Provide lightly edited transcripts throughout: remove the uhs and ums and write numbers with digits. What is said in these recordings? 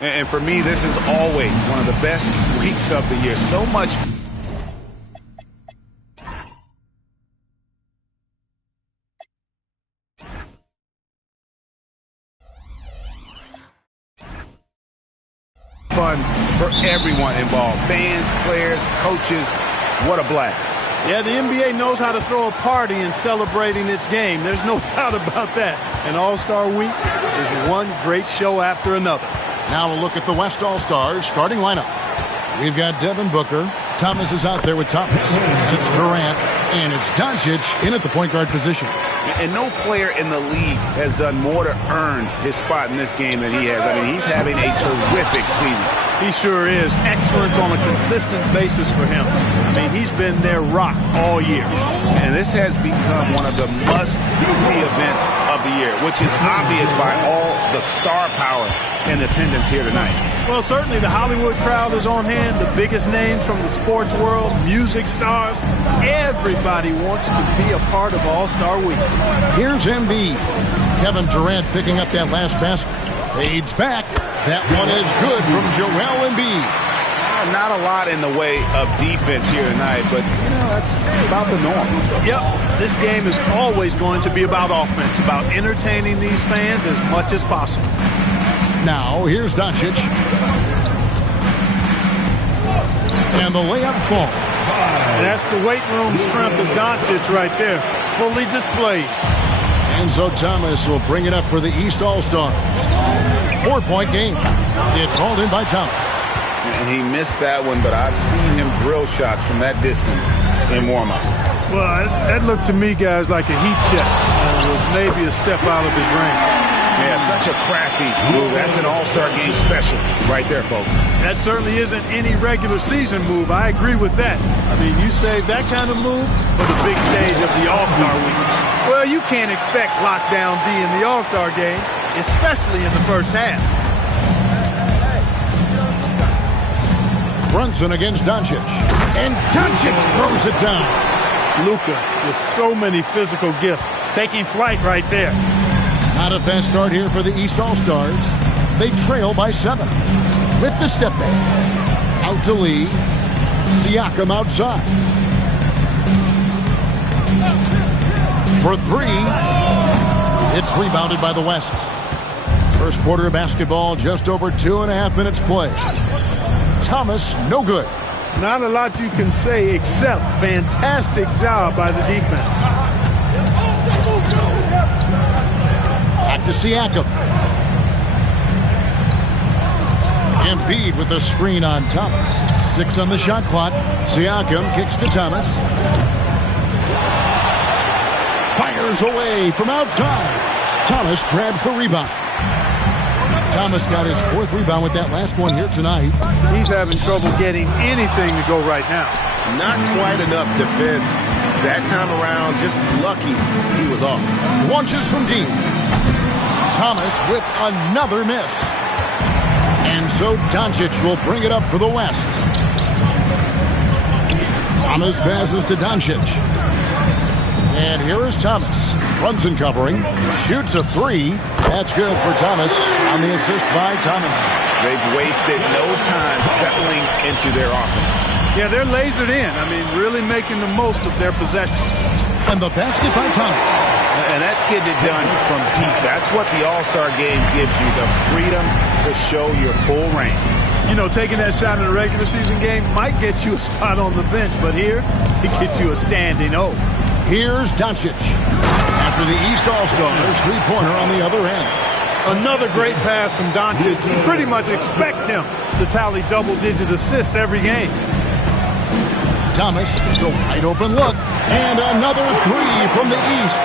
And for me, this is always one of the best weeks of the year. So much fun for everyone involved. Fans, players, coaches, what a blast. Yeah, the NBA knows how to throw a party in celebrating its game. There's no doubt about that. And All-Star Week is one great show after another. Now we'll look at the West All-Stars starting lineup. We've got Devin Booker. Thomas is out there with Thomas. And it's Durant. And it's Doncic in at the point guard position. And no player in the league has done more to earn his spot in this game than he has. I mean, he's having a terrific season. He sure is. Excellence on a consistent basis for him. I mean, he's been their rock all year. And this has become one of the must-see events of the year, which is obvious by all the star power in attendance here tonight. Well, certainly the Hollywood crowd is on hand, the biggest names from the sports world, music stars. Everybody wants to be a part of All-Star Week. Here's Embiid. Kevin Durant picking up that last basket. Fades back. That one is good from Joel Embiid. Not a lot in the way of defense here tonight, but, that's about the norm. Yep, this game is always going to be about offense, about entertaining these fans as much as possible. Now, here's Doncic. And the layup falls. That's the weight room strength of Doncic right there, fully displayed. Enzo Thomas will bring it up for the East All-Stars. 4-point game. It's hauled in by Thomas. And he missed that one, but I've seen him drill shots from that distance in warm-up. Well, that looked to me, guys, like a heat check. With maybe a step out of his range. Yeah, such a crafty move. That's an All-Star game special right there, folks. That certainly isn't any regular season move. I agree with that. I mean, you save that kind of move for the big stage of the All-Star week. Well, you can't expect lockdown D in the All-Star game, especially in the first half. Brunson against Doncic. And Doncic throws it down. Luka with so many physical gifts. Taking flight right there. Not a fast start here for the East All-Stars. They trail by 7. With the step back. Out to Lee. Siakam outside. For 3. It's rebounded by the West. First quarter of basketball, just over 2.5 minutes play. Thomas, no good. Not a lot you can say except fantastic job by the defense. Back to Siakam. Embiid with the screen on Thomas. 6 on the shot clock. Siakam kicks to Thomas. Fires away from outside. Thomas grabs the rebound. Thomas got his 4th rebound with that last one here tonight. He's having trouble getting anything to go right now. Not quite enough defense that time around. Just lucky he was off. Launches from deep. Thomas with another miss. And so Doncic will bring it up for the West. Thomas passes to Doncic. And here is Thomas. Brunson covering. Shoots a 3. That's good for Thomas on the assist by Thomas. They've wasted no time settling into their offense. Yeah, they're lasered in. I mean, really making the most of their possession. And the basket by Thomas. And that's getting it done from deep. That's what the All-Star game gives you, the freedom to show your full range. You know, taking that shot in a regular season game might get you a spot on the bench, but here, it gets you a standing O. Here's Doncic. After the East All-Stars, 3-pointer on the other end. Another great pass from Doncic. You pretty much expect him to tally double-digit assists every game. Thomas gets a wide-open look. And another 3 from the East.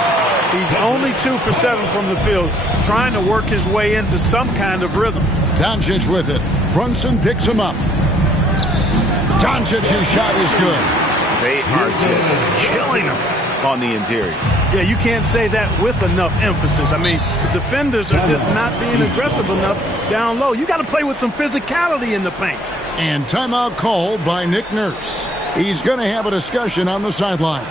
He's only 2 for 7 from the field, trying to work his way into some kind of rhythm. Doncic with it. Brunson picks him up. Doncic's shot is good. They are just killing him on the interior. Yeah, you can't say that with enough emphasis. I mean, the defenders are just not being aggressive enough down low. You got to play with some physicality in the paint. And timeout called by Nick Nurse. He's going to have a discussion on the sideline.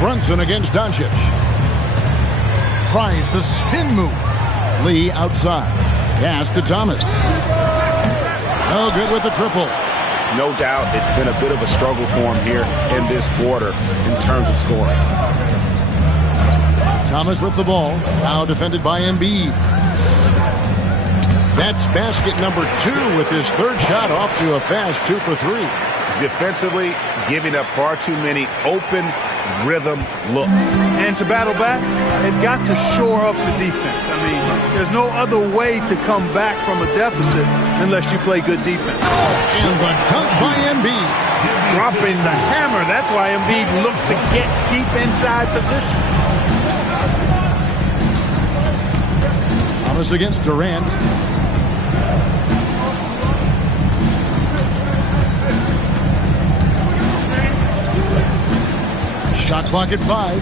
Brunson against Doncic. Tries the spin move. Lee outside. Pass to Thomas. No good with the triple. No doubt it's been a bit of a struggle for him here in this quarter in terms of scoring. Thomas with the ball. Now defended by Embiid. That's basket number 2 with his third shot off to a fast 2 for 3. Defensively, giving up far too many open rhythm looks. And to battle back, they've got to shore up the defense. I mean, there's no other way to come back from a deficit unless you play good defense. And the dunk by Embiid. Dropping the hammer. That's why Embiid looks to get deep inside position. Thomas against Durant. Shot clock at 5.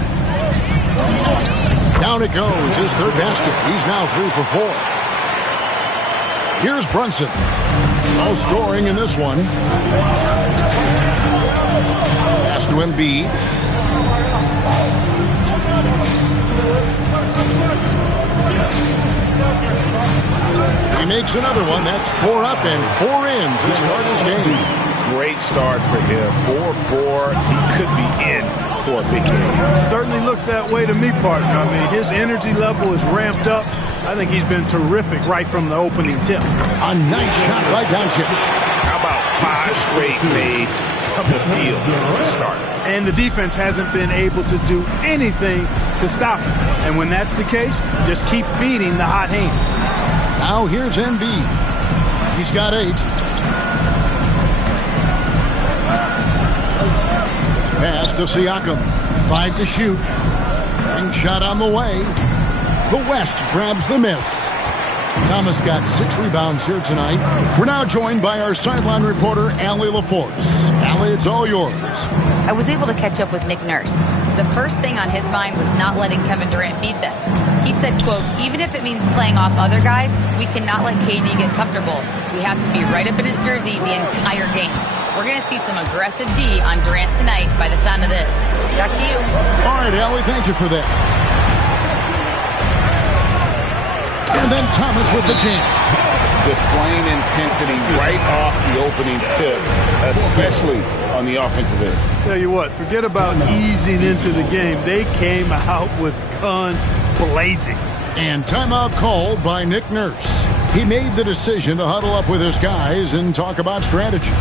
Down it goes. His third basket. He's now 3 for 4. Here's Brunson. No scoring in this one. Pass to Embiid. He makes another one. That's 4 up and 4 in to start his game. Great start for him. 4-4. He could be in for a big game. Certainly looks that way to me, partner. I mean, his energy level is ramped up. I think he's been terrific right from the opening tip. A nice shot by Doncic. How about 5 straight made from the field to start? And the defense hasn't been able to do anything to stop him. And when that's the case, just keep feeding the hot hand. Now here's Embiid. He's got 8. Pass to Siakam. 5 to shoot. And shot on the way. The West grabs the miss. Thomas got 6 rebounds here tonight. We're now joined by our sideline reporter, Allie LaForce. Allie, it's all yours. I was able to catch up with Nick Nurse. The first thing on his mind was not letting Kevin Durant beat them. He said, quote, even if it means playing off other guys, we cannot let KD get comfortable. We have to be right up in his jersey the entire game. We're going to see some aggressive D on Durant tonight by the sound of this. Back to you. All right, Allie, thank you for that. And then Thomas with the jam. Displaying intensity right off the opening tip, especially on the offensive end. Tell you what, forget about easing into the game. They came out with guns blazing. And timeout called by Nick Nurse. He made the decision to huddle up with his guys and talk about strategy.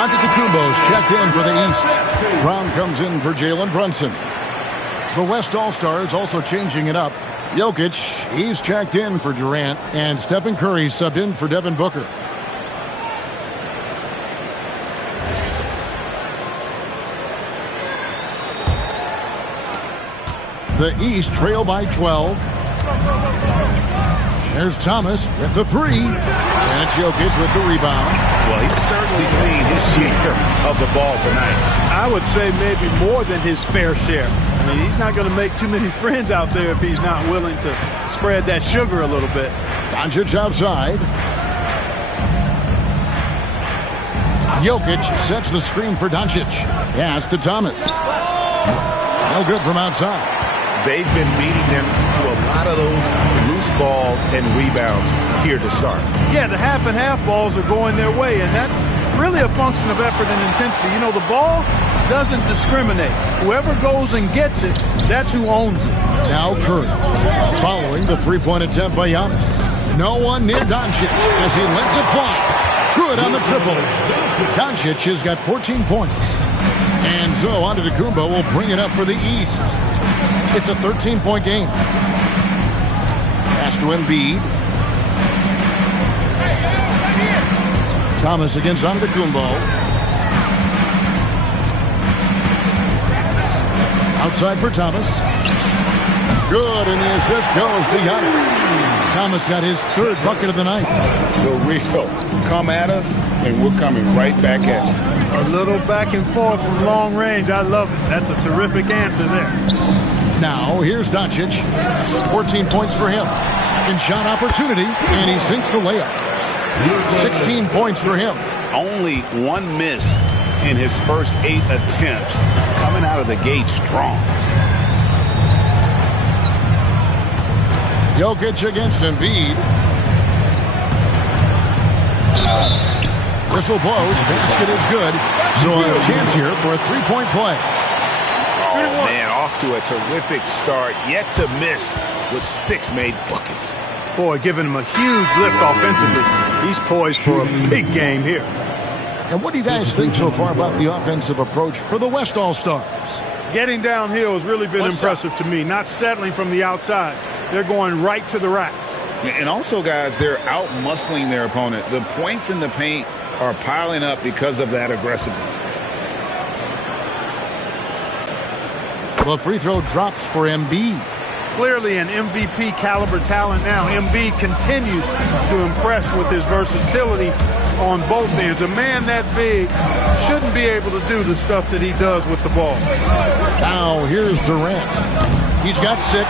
Antetokounmpo's checked in for the East. Brown comes in for Jalen Brunson. The West All-Stars also changing it up. Jokic, he's checked in for Durant, and Stephen Curry subbed in for Devin Booker. The East trail by 12. There's Thomas with the 3. And it's Jokic with the rebound. Well, he's certainly seen his share of the ball tonight. I would say maybe more than his fair share. I mean, he's not going to make too many friends out there if he's not willing to spread that sugar a little bit. Doncic outside. Jokic sets the screen for Doncic. Pass to Thomas. No good from outside. They've been beating them to a lot of those loose balls and rebounds here to start. Yeah, the half and half balls are going their way, and that's really a function of effort and intensity. You know, the ball doesn't discriminate. Whoever goes and gets it, that's who owns it. Now Curry, following the three-point attempt by Giannis. No one near Doncic as he lets it fly. Good on the triple. Doncic has got 14 points. And so Antetokounmpo will bring it up for the East. It's a 13-point game. Pass to Embiid. Thomas against Antetokounmpo. Outside for Thomas. Good, and the assist goes to Giannis. Thomas got his third bucket of the night. The real come at us, and we're coming right back at you. A little back and forth from long range. I love it. That's a terrific answer there. Now, here's Doncic. 14 points for him. Second shot opportunity, and he sinks the layup. 16 points for him. Only one miss in his first 8 attempts. Coming out of the gate strong. Jokic against Embiid. Whistle blows. Basket is good. So a chance here for a three-point play. Oh, man, off to a terrific start. Yet to miss with 6 made buckets. Boy, giving him a huge lift offensively. He's poised for a big game here. And what do you guys think so far about the offensive approach for the West All-Stars? Getting downhill has really been impressive to me. Not settling from the outside. They're going right to the rack. And also, guys, they're out-muscling their opponent. The points in the paint are piling up because of that aggressiveness. The free throw drops for Embiid. Clearly an MVP caliber talent now. Embiid continues to impress with his versatility on both ends. A man that big shouldn't be able to do the stuff that he does with the ball. Now here's Durant. He's got 6.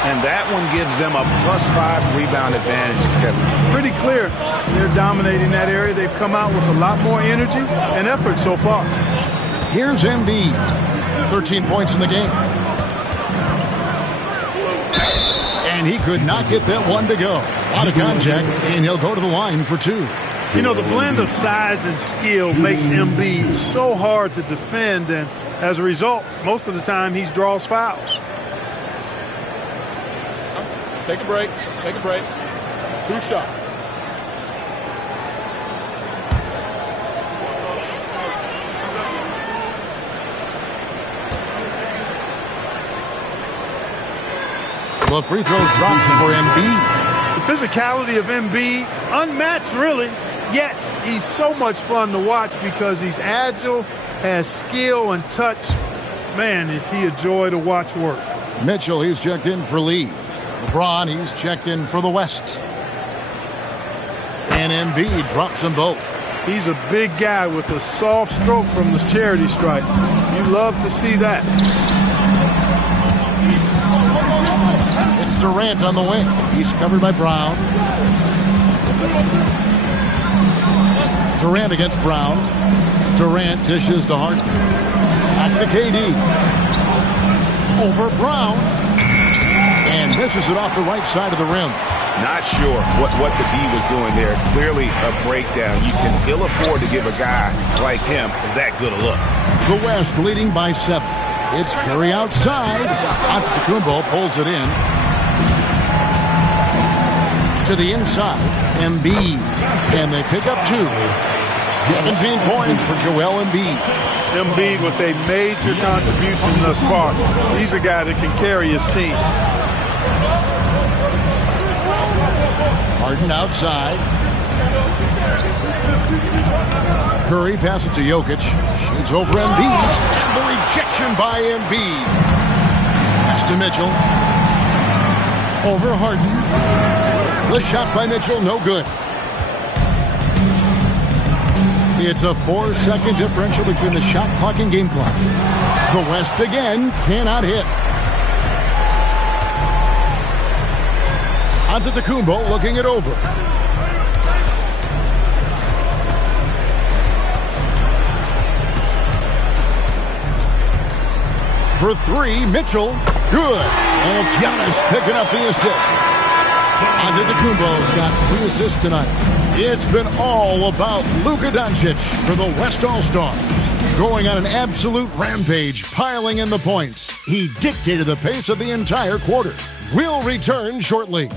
And that one gives them a +5 rebound advantage, Kevin. Pretty clear. They're dominating that area. They've come out with a lot more energy and effort so far. Here's Embiid. 13 points in the game. And he could not get that one to go. Out of contact, and he'll go to the line for 2. You know, the blend of size and skill makes Embiid so hard to defend, and as a result, most of the time he draws fouls. Take a break. Take a break. 2 shots. The free throw drops for Embiid. The physicality of Embiid, unmatched really, yet he's so much fun to watch because he's agile, has skill and touch. Man, is he a joy to watch work. Mitchell, he's checked in for Lee. LeBron, he's checked in for the West. And Embiid drops them both. He's a big guy with a soft stroke from the charity stripe. You love to see that. It's Durant on the wing. He's covered by Brown. Durant against Brown. Durant dishes to Harden. Back to KD. Over Brown. And misses it off the right side of the rim. Not sure what the D was doing there. Clearly a breakdown. You can ill afford to give a guy like him that good a look. The West leading by 7. It's Curry outside. Antetokounmpo pulls it in. To the inside. Embiid. And they pick up 2. 17 points for Joel Embiid. Embiid with a major contribution thus far. He's a guy that can carry his team. Harden outside. Curry passes to Jokic. Shoots over Embiid. And the rejection by Embiid. Pass to Mitchell. Over Harden. The shot by Mitchell, no good. It's a 4-second differential between the shot clock and game clock. The West again cannot hit. Antetokounmpo looking it over. For 3, Mitchell. Good. And it's Giannis picking up the assist. Antetokounmpo's got 3 assists tonight. It's been all about Luka Doncic for the West All-Stars. Going on an absolute rampage, piling in the points. He dictated the pace of the entire quarter. We'll return shortly.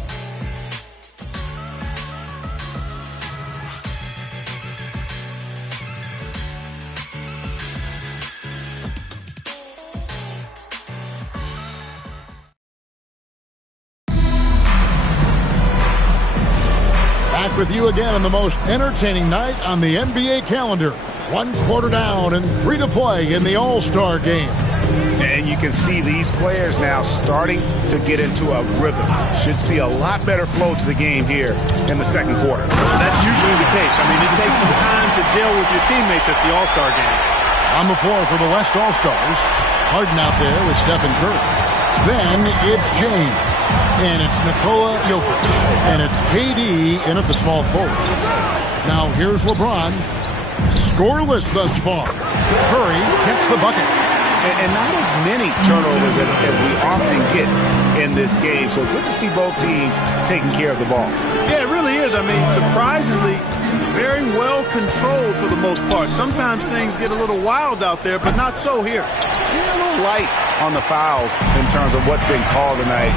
Back with you again on the most entertaining night on the NBA calendar. 1 quarter down and 3 to play in the All-Star game. And you can see these players now starting to get into a rhythm. Should see a lot better flow to the game here in the second quarter. That's usually the case. I mean, it takes some time to gel with your teammates at the All-Star game. On the floor for the West All-Stars, Harden out there with Stephen Curry. Then it's James, and it's Nikola Jokic, and it's KD in at the small forward. Now here's LeBron, scoreless thus far. Curry gets the bucket. And not as many turnovers as we often get in this game. So good to see both teams taking care of the ball. Yeah, it really is. I mean, surprisingly, very well controlled for the most part. Sometimes things get a little wild out there, but not so here. A little light on the fouls in terms of what's been called tonight.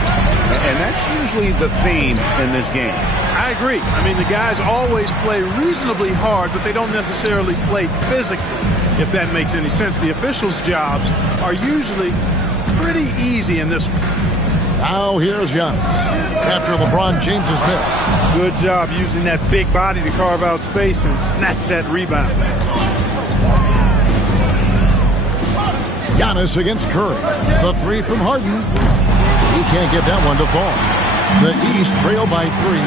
And that's usually the theme in this game. I agree. I mean, the guys always play reasonably hard, but they don't necessarily play physically, if that makes any sense. The officials' jobs are usually pretty easy in this one. Now here's Giannis after LeBron James's miss. Good job using that big body to carve out space and snatch that rebound. Giannis against Curry. The 3 from Harden. He can't get that one to fall. The East trail by 3.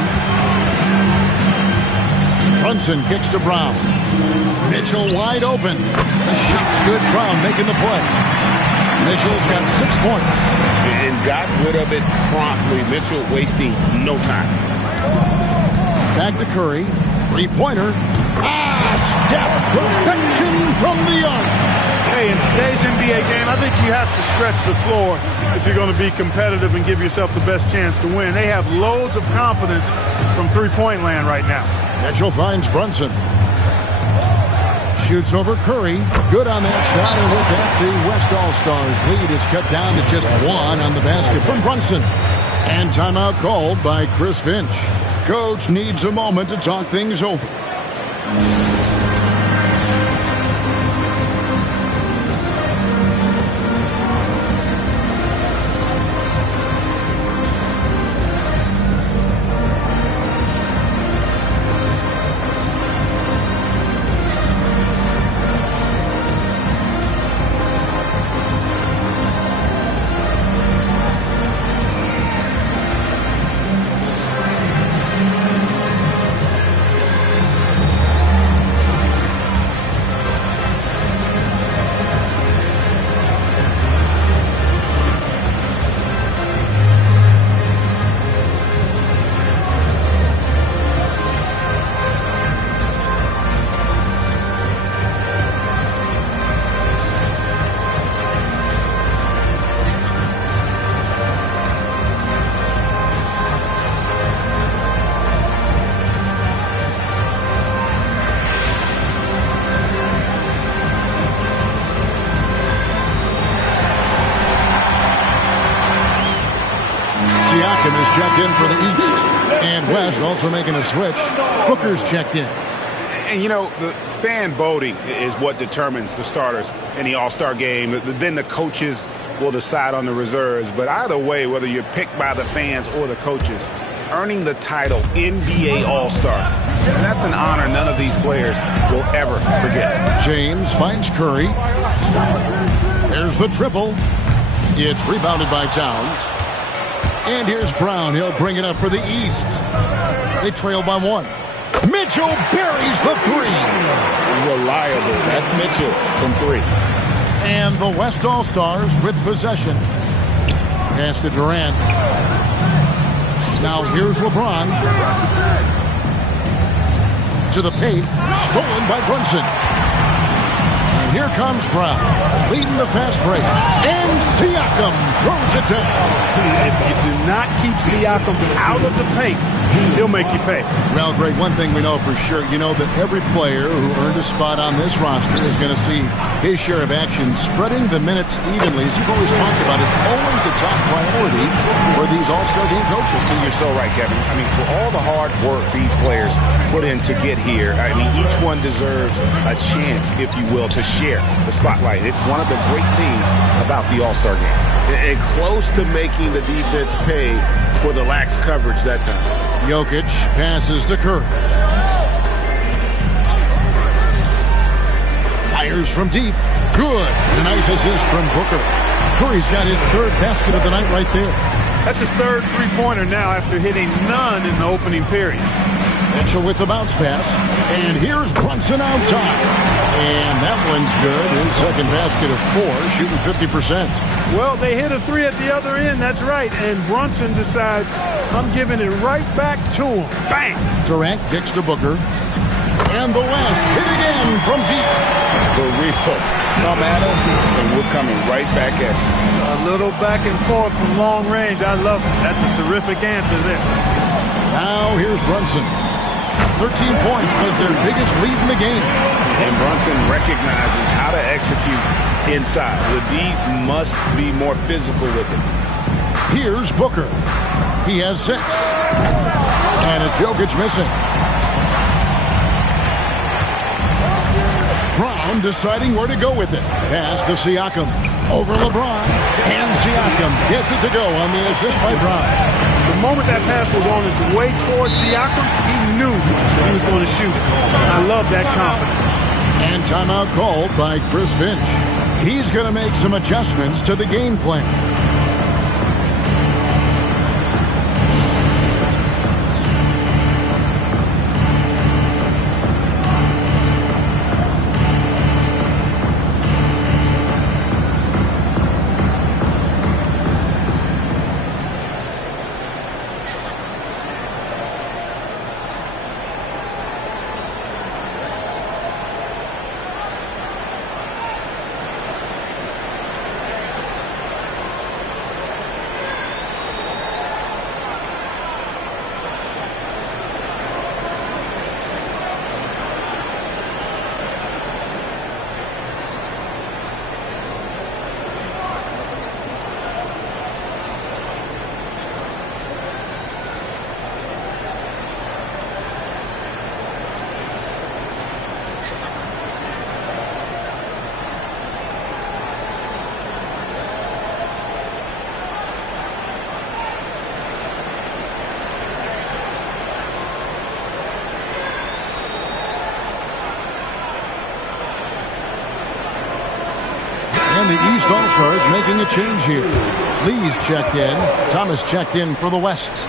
Brunson kicks to Brown. Mitchell wide open. The shot's good. Brown making the play. Mitchell's got 6 points. And got rid of it promptly. Mitchell wasting no time. Back to Curry. 3-pointer. Steph. Perfection from the arc. Hey, in today's NBA game, I think you have to stretch the floor if you're going to be competitive and give yourself the best chance to win. They have loads of confidence from three-point land right now. Mitchell finds Brunson. Shoots over Curry. Good on that shot, and with that, the West All-Stars lead is cut down to just 1 on the basket from Brunson. And timeout called by Chris Finch. Coach needs a moment to talk things over. Siakam is checked in for the East. And West also making a switch. Booker's checked in. And, you know, the fan voting is what determines the starters in the All-Star game. Then the coaches will decide on the reserves. But either way, whether you're picked by the fans or the coaches, earning the title NBA All-Star, that's an honor none of these players will ever forget. James finds Curry. There's the triple. It's rebounded by Towns. And here's Brown. He'll bring it up for the East. They trail by 1. Mitchell buries the 3. Reliable. That's Mitchell from 3. And the West All-Stars with possession. Pass to Durant. Now here's LeBron. To the paint. Stolen by Brunson. And here comes Brown. Leading the fast break. And Siakam throws it down. If you do not keep Siakam out of the paint, he'll make you pay. Well, Greg, one thing we know for sure, you know that every player who earned a spot on this roster is going to see his share of action. Spreading the minutes evenly, as you've always talked about, is always a top priority for these All-Star game coaches. And you're so right, Kevin. I mean, for all the hard work these players put in to get here, I mean, each one deserves a chance, if you will, to share the spotlight. It's one of the great things about the All-Star game. And close to making the defense pay for the lax coverage that time. Jokic passes to Curry. Fires from deep. Good. A nice assist from Booker. Curry's got his third basket of the night right there. That's his third three-pointer now after hitting none in the opening period. Mitchell with the bounce pass. And here's Brunson outside. And that one's good. His second basket of 4, shooting 50%. Well, they hit a three at the other end, that's right. And Brunson decides, I'm giving it right back to him. Bang! Durant kicks to Booker. And the West hit again from deep. For real. Come at us, and we're coming right back at you. A little back and forth from long range. I love it. That's a terrific answer there. Now here's Brunson. 13 points was their biggest lead in the game. And Brunson recognizes how to execute inside. The D must be more physical with it. Here's Booker. He has 6. And it's Jokic missing. Brown deciding where to go with it. Pass to Siakam. Over LeBron. And Siakam gets it to go on the assist by Brown. The moment that pass was on its way towards Siakam, he knew he was going to shoot it. I love that confidence. And timeout called by Chris Finch. He's going to make some adjustments to the game plan. And the East All-Stars making a change here. Lee's checked in. Thomas checked in for the West.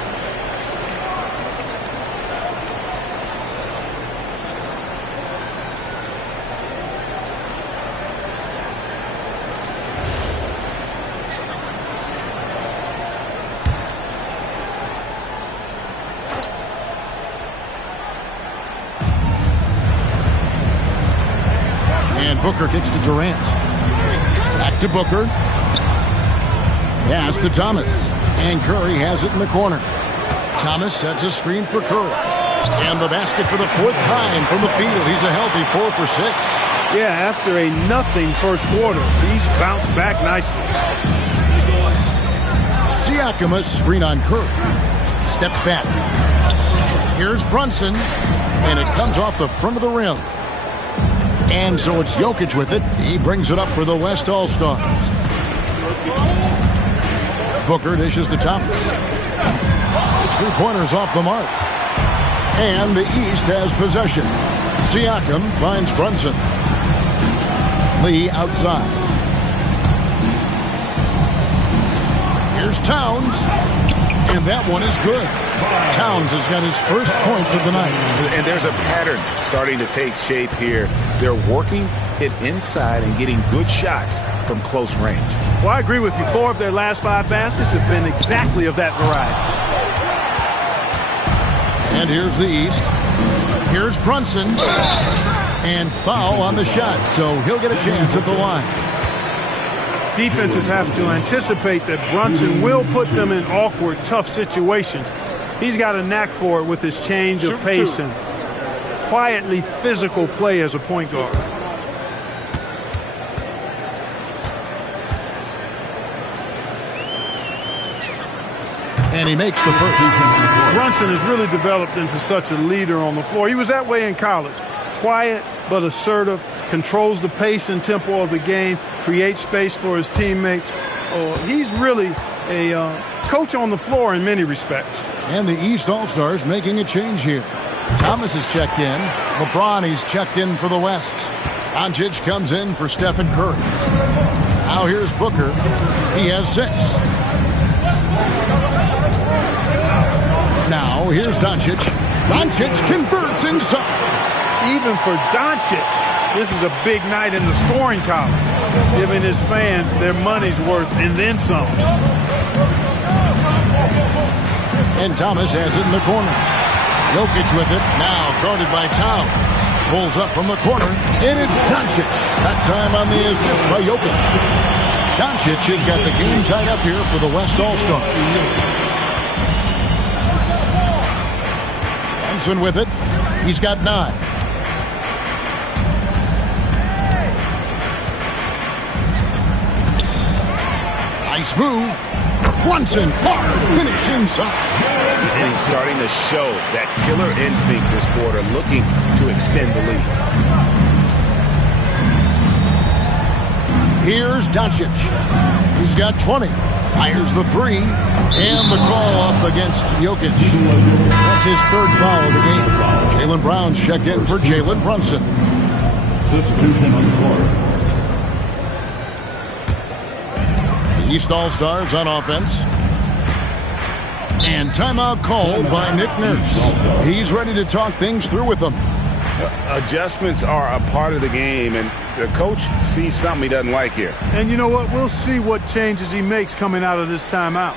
And Booker kicks to Durant. Back to Booker. Pass to Thomas. And Curry has it in the corner. Thomas sets a screen for Curry. And the basket for the 4th time from the field. He's a healthy 4 for 6. Yeah, after a nothing first quarter, he's bounced back nicely. Siakam, a screen on Curry. Steps back. Here's Brunson. And it comes off the front of the rim. And so it's Jokic with it. He brings it up for the West All-Stars. Booker dishes to Thomas. 3-pointers off the mark. And the East has possession. Siakam finds Brunson. Lee outside. Here's Towns. And that one is good. Towns has got his first points of the night. And there's a pattern starting to take shape here. They're working it inside and getting good shots from close range. Well, I agree with you. 4 of their last 5 baskets have been exactly of that variety. And here's the East. Here's Brunson. And foul on the shot, so he'll get a chance at the line. Defenses have to anticipate that Brunson will put them in awkward, tough situations. He's got a knack for it with his change of pace and quietly physical play as a point guard. And he makes the first. Brunson has really developed into such a leader on the floor. He was that way in college. Quiet but assertive, controls the pace and tempo of the game, creates space for his teammates. He's really a coach on the floor in many respects. And the East All-Stars making a change here. Thomas is checked in. LeBron, he's checked in for the West. Doncic comes in for Stephen Curry. Now here's Booker. He has 6. Now here's Doncic. Doncic converts inside. Even for Doncic, this is a big night in the scoring column, giving his fans their money's worth and then some. And Thomas has it in the corner. Jokic with it, now guarded by Towns. Pulls up from the corner, and it's Doncic. That time on the assist by Jokic. Doncic has got the game tied up here for the West All-Stars. Thompson with it. He's got 9. Nice move. Brunson, hard finish inside. And he's starting to show that killer instinct this quarter, looking to extend the lead. Here's Doncic. He's got 20. Fires the 3. And the call up against Jokic. That's his 3rd foul of the game. Jaylen Brown's checked in for Jalen Brunson. Substitution on the court. East All-Stars on offense. And timeout called by Nick Nurse. He's ready to talk things through with them. Adjustments are a part of the game, and the coach sees something he doesn't like here. And you know what? We'll see what changes he makes coming out of this timeout.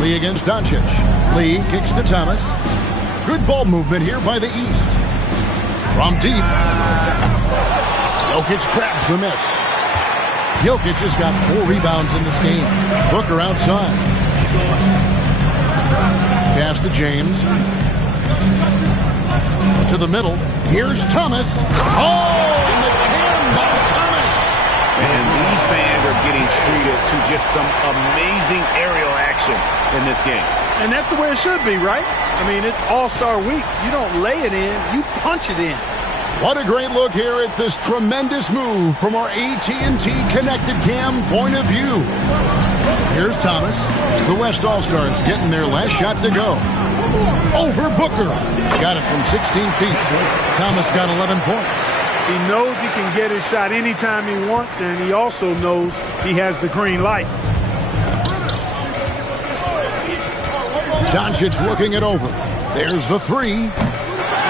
Lee against Doncic. Lee kicks to Thomas. Good ball movement here by the East. From deep. Jokic grabs the miss. Jokic has got 4 rebounds in this game. Booker outside. Pass to James. To the middle. Here's Thomas. Oh, and the jam by Thomas. And these fans are getting treated to just some amazing aerial action in this game. And that's the way it should be, right? I mean, it's All-Star Week. You don't lay it in, you punch it in. What a great look here at this tremendous move from our AT&T Connected Cam point of view. Here's Thomas. The West All-Stars getting their last shot to go. Over Booker. Got it from 16 feet. Thomas got 11 points. He knows he can get his shot anytime he wants, and he also knows he has the green light. Doncic looking it over. There's the 3.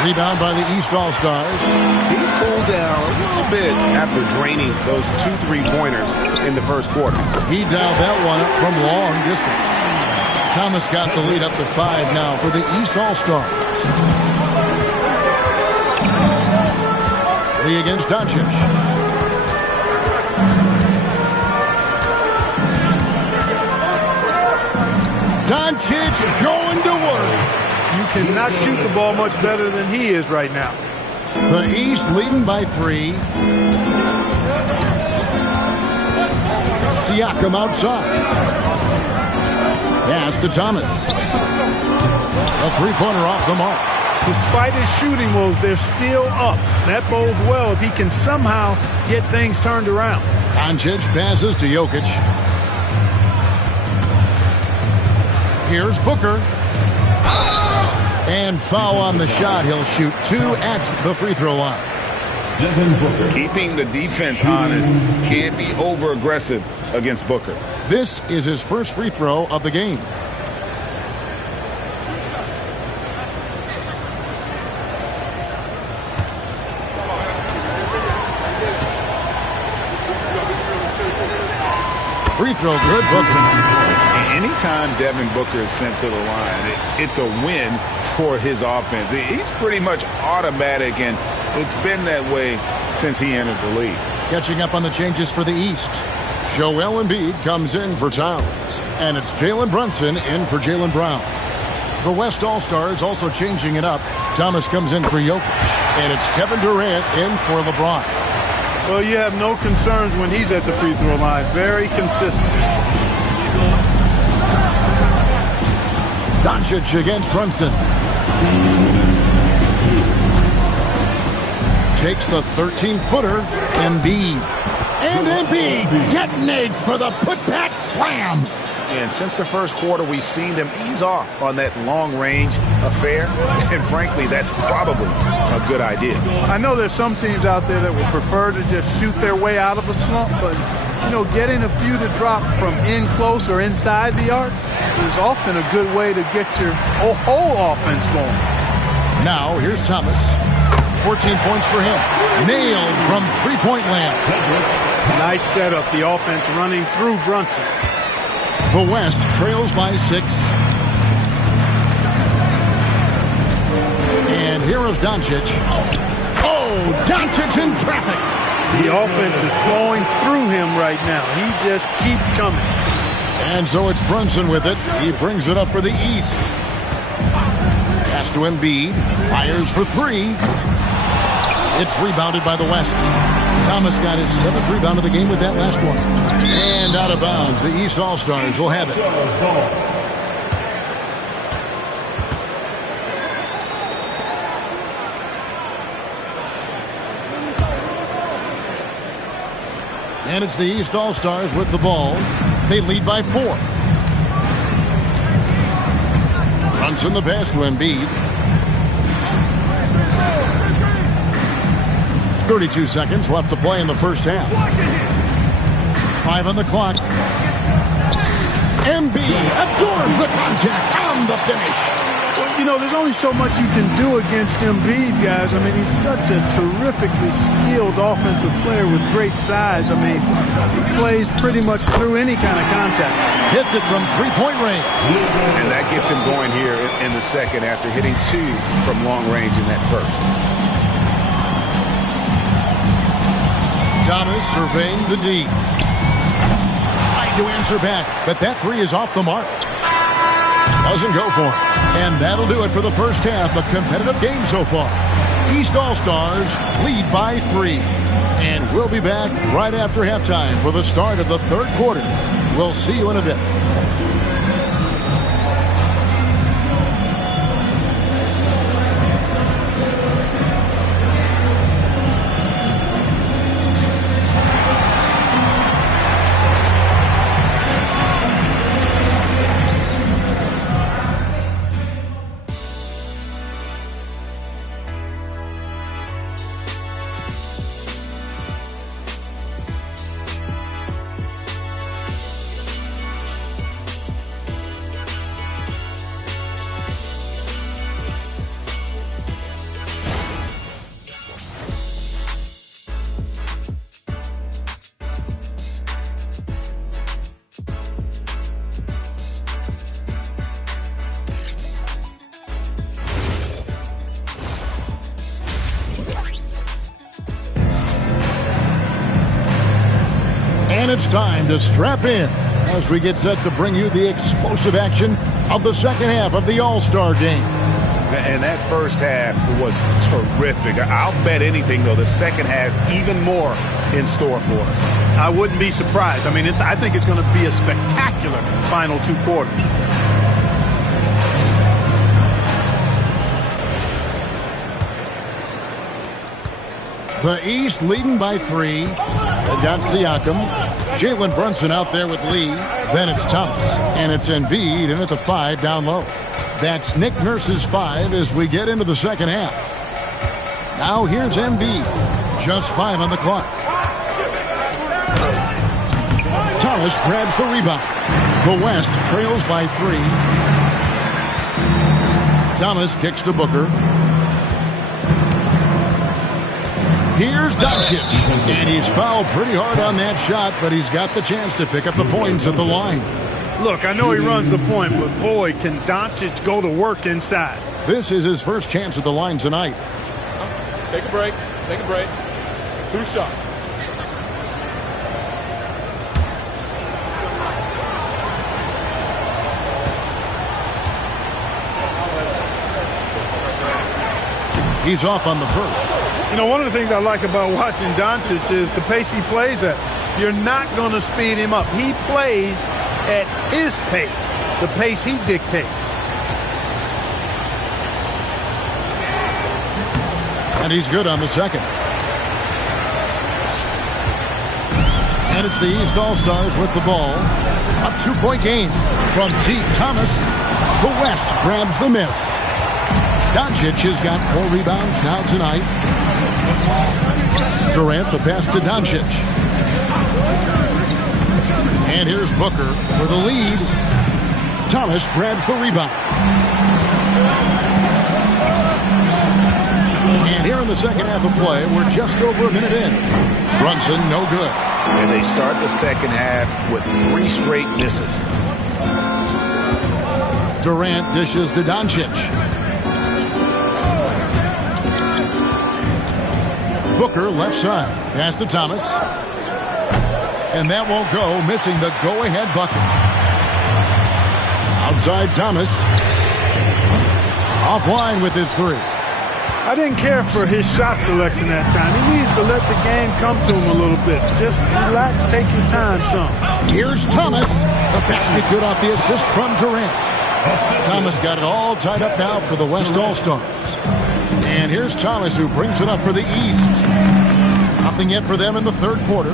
Rebound by the East All-Stars. He's cooled down a little bit after draining those 2 3-pointers in the first quarter. He dialed that one up from long distance. Thomas got the lead up to 5 now for the East All-Stars. Lee against Doncic. Doncic going to work. You cannot shoot the ball much better than he is right now. The East leading by 3. Siakam outside. Pass to Thomas. A three-pointer off the mark. Despite his shooting woes, they're still up. That bodes well if he can somehow get things turned around. Doncic passes to Jokic. Here's Booker. And foul on the shot. He'll shoot 2 at the free throw line. Keeping the defense honest. Can't be over-aggressive against Booker. This is his first free throw of the game. Free throw good, Booker. Anytime Devin Booker is sent to the line, it's a win for his offense. He's pretty much automatic, and it's been that way since he entered the league. Catching up on the changes for the East. Joel Embiid comes in for Towns, and it's Jalen Brunson in for Jaylen Brown. The West All-Stars also changing it up. Thomas comes in for Jokic, and it's Kevin Durant in for LeBron. Well, you have no concerns when he's at the free throw line. Very consistent. Doncic against Brunson. Takes the 13-footer. Embiid. And Embiid detonates for the putback slam. And since the first quarter, we've seen them ease off on that long-range affair. And frankly, that's probably a good idea. I know there's some teams out there that would prefer to just shoot their way out of a slump, but, you know, getting a few to drop from in close or inside the arc is often a good way to get your whole offense going. Now, here's Thomas. 14 points for him. Nailed from three-point land. Nice setup. The offense running through Brunson. The West trails by 6. And here is Doncic. Oh, Doncic in traffic. The offense is flowing through him right now. He just keeps coming. And so it's Brunson with it. He brings it up for the East. Pass to Embiid. Fires for 3. It's rebounded by the West. Thomas got his 7th rebound of the game with that last one. And out of bounds. The East All-Stars will have it. And it's the East All-Stars with the ball. They lead by 4. Brunson the pass to Embiid. 32 seconds left to play in the first half. 5 on the clock. Embiid absorbs the contact on the finish. Well, you know, there's only so much you can do against Embiid, guys. I mean, he's such a terrifically skilled offensive player with great size. I mean, he plays pretty much through any kind of contact. Hits it from three-point range. And that gets him going here in the second after hitting 2 from long range in that first. Thomas surveying the D. Trying to answer back, but that 3 is off the mark. Doesn't go for it. And that'll do it for the first half. A competitive game so far. East All-Stars lead by 3. And we'll be back right after halftime for the start of the third quarter. We'll see you in a bit. And it's time to strap in as we get set to bring you the explosive action of the second half of the All-Star game. And that first half was terrific. I'll bet anything, though, the second has even more in store for us. I wouldn't be surprised. I mean, I think it's going to be a spectacular final 2 quarters. The East leading by 3. They've got Siakam. Jalen Brunson out there with Lee. Then it's Thomas. And it's Embiid in at the 5 down low. That's Nick Nurse's 5 as we get into the second half. Now here's Embiid. Just 5 on the clock. Thomas grabs the rebound. The West trails by 3. Thomas kicks to Booker. Here's Doncic, and he's fouled pretty hard on that shot, but he's got the chance to pick up the points at the line. Look, I know he runs the point, but boy, can Doncic go to work inside. This is his first chance at the line tonight. Take a break. Take a break. 2 shots. He's off on the first. You know, one of the things I like about watching Doncic is the pace he plays at. You're not going to speed him up. He plays at his pace, the pace he dictates. And he's good on the second. And it's the East All-Stars with the ball. A 2-point game from deep. Thomas. The West grabs the miss. Doncic has got 4 rebounds now tonight. Durant the pass to Doncic. And here's Booker for the lead. Thomas grabs the rebound. And here in the second half of play, we're just over a minute in. Brunson, no good. And they start the second half with 3 straight misses. Durant dishes to Doncic. Booker left side. Pass to Thomas. And that won't go, missing the go-ahead bucket. Outside Thomas. Offline with his 3. I didn't care for his shot selection that time. He needs to let the game come to him a little bit. Just relax, take your time some. Here's Thomas. The basket good off the assist from Durant. Thomas got it all tied up now for the West All-Stars. And here's Thomas who brings it up for the East. Nothing yet for them in the third quarter.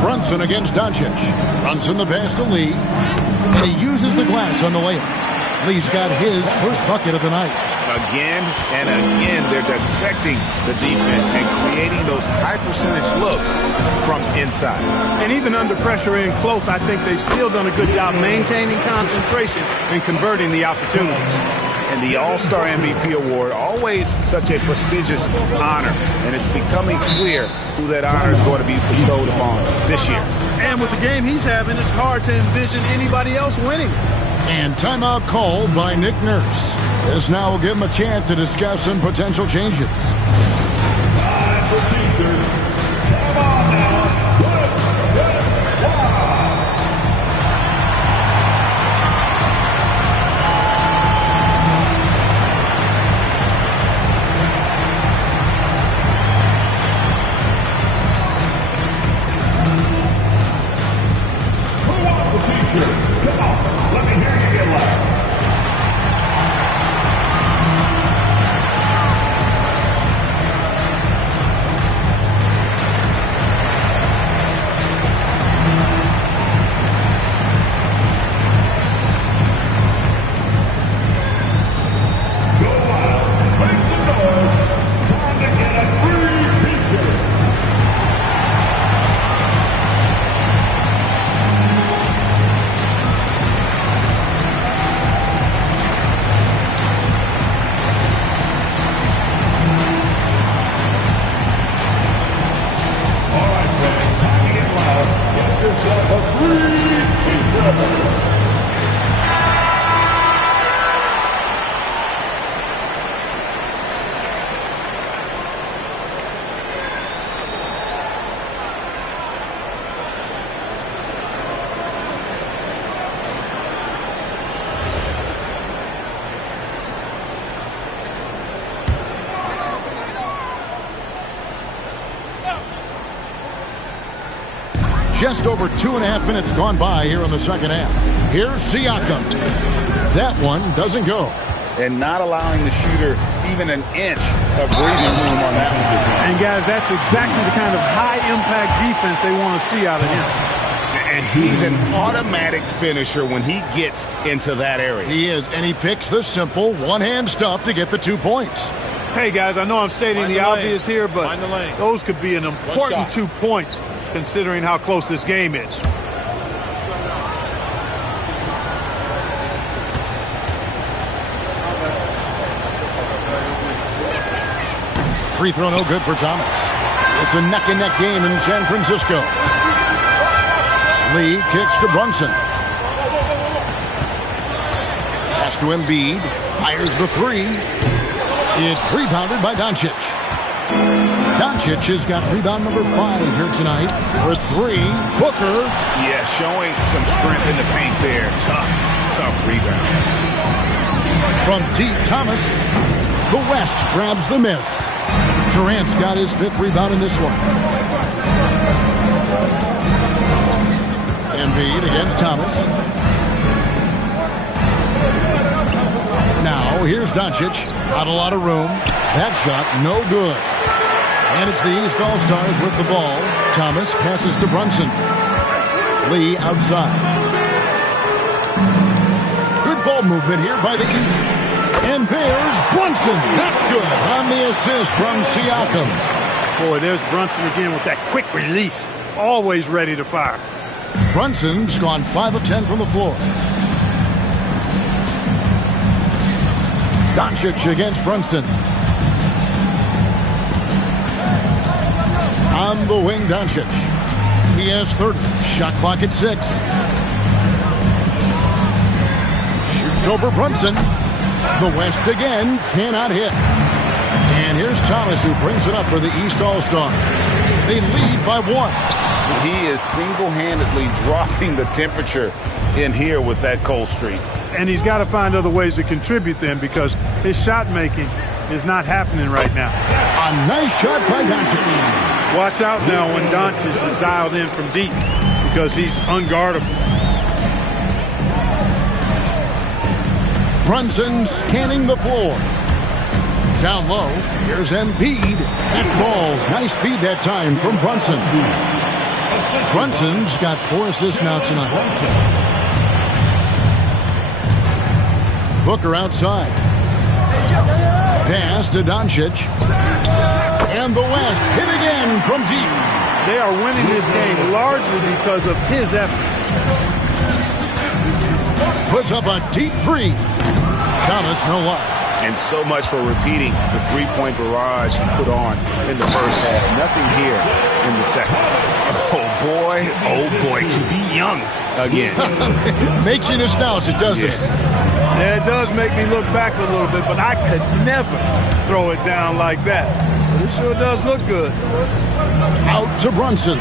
Brunson against Doncic. Brunson the pass to Lee. And he uses the glass on the layup. Lee's got his first bucket of the night. Again and again, they're dissecting the defense and creating those high-percentage looks from inside. And even under pressure in close, I think they've still done a good job maintaining concentration and converting the opportunity. And the All-Star MVP award, always such a prestigious honor, and it's becoming clear who that honor is going to be bestowed upon this year. And with the game he's having, it's hard to envision anybody else winning. And timeout called by Nick Nurse. This now will give him a chance to discuss some potential changes. Just over 2.5 minutes gone by here in the second half. Here's Siakam. That one doesn't go. And not allowing the shooter even an inch of breathing room on that one. And, guys, that's exactly the kind of high-impact defense they want to see out of him. And he's an automatic finisher when he gets into that area. He is, and he picks the simple one-hand stuff to get the 2 points. Hey, guys, I know I'm stating the obvious here, but those could be an important 2 points considering how close this game is. Free throw no good for Thomas. It's a neck-and-neck game in San Francisco. Lee kicks to Brunson. Pass to Embiid. Fires the three. It's rebounded by Doncic. Doncic has got rebound number 5 here tonight. For 3, Booker. Yes, showing some strength in the paint there. Tough rebound. From deep, Thomas. The West grabs the miss. Durant's got his 5th rebound in this one. Embiid against Thomas. Now, here's Doncic. Not a lot of room. That shot, no good. And it's the East All-Stars with the ball. Thomas passes to Brunson. Lee outside. Good ball movement here by the East. And there's Brunson. That's good on the assist from Siakam. Boy, there's Brunson again with that quick release. Always ready to fire. Brunson's gone 5 of 10 from the floor. Doncic against Brunson. On the wing, Doncic. He has 30. Shot clock at 6. Shoots over Brunson. The West again cannot hit. And here's Thomas who brings it up for the East All-Star. They lead by 1. He is single-handedly dropping the temperature in here with that cold streak. And he's got to find other ways to contribute then because his shot making is not happening right now. A nice shot by Doncic. Watch out now when Doncic is dialed in from deep because he's unguardable. Brunson scanning the floor. Down low, here's Embiid. That falls. Nice speed that time from Brunson. Brunson's got 4 assists now tonight. Booker outside. Pass to Doncic. And the West hit again from deep. They are winning this game largely because of his effort. Puts up a deep 3. Thomas, no luck. And so much for repeating the three-point barrage he put on in the first half. Nothing here in the second. Oh boy, to be young again. Makes you nostalgic, doesn't it? Yeah, it does make me look back a little bit, but I could never throw it down like that. But it sure does look good. Out to Brunson.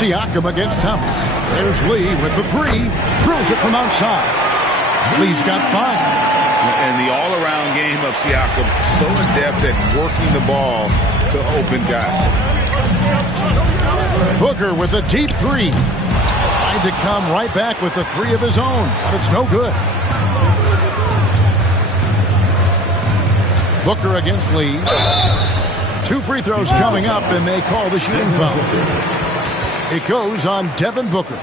Siakam against Thomas. There's Lee with the 3. Drills it from outside. Lee's got 5. And the all-around game of Siakam, so adept at working the ball to open guys. Booker with a deep 3. Tried to come right back with the 3 of his own, but it's no good. Booker against Lee. 2 free throws coming up, and they call the shooting foul. It goes on Devin Booker.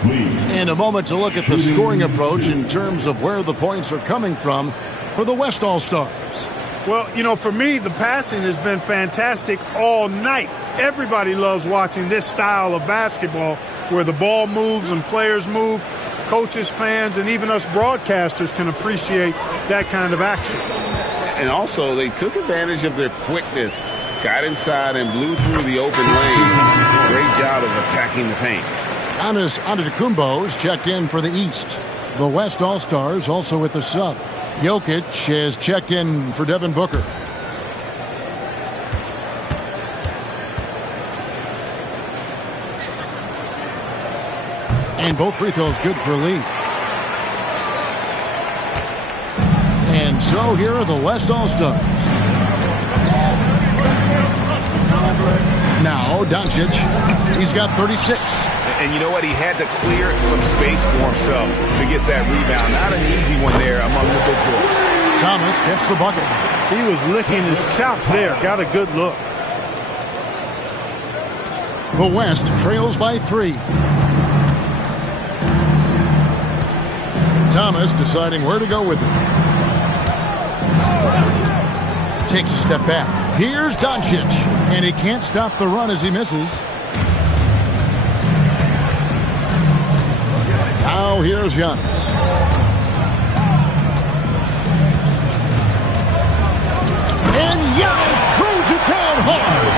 And a moment to look at the scoring approach in terms of where the points are coming from for the West All-Stars. Well, you know, for me, the passing has been fantastic all night. Everybody loves watching this style of basketball where the ball moves and players move. Coaches, fans, and even us broadcasters can appreciate that kind of action. And also, they took advantage of their quickness, got inside and blew through the open lane. Great job of attacking the paint. Giannis Antetokounmpo's checked in for the East. The West All-Stars also with the sub. Jokic has checked in for Devin Booker. And both free throws good for Lee. And so here are the West All-Stars. Now Doncic, he's got 36. And you know what? He had to clear some space for himself to get that rebound. Not an easy one there among the big boys. Thomas gets the bucket. He was licking his chops there. Got a good look. The West trails by 3. Thomas deciding where to go with it. Takes a step back. Here's Doncic, and he can't stop the run as he misses. Now here's Giannis. And Giannis throws it down hard.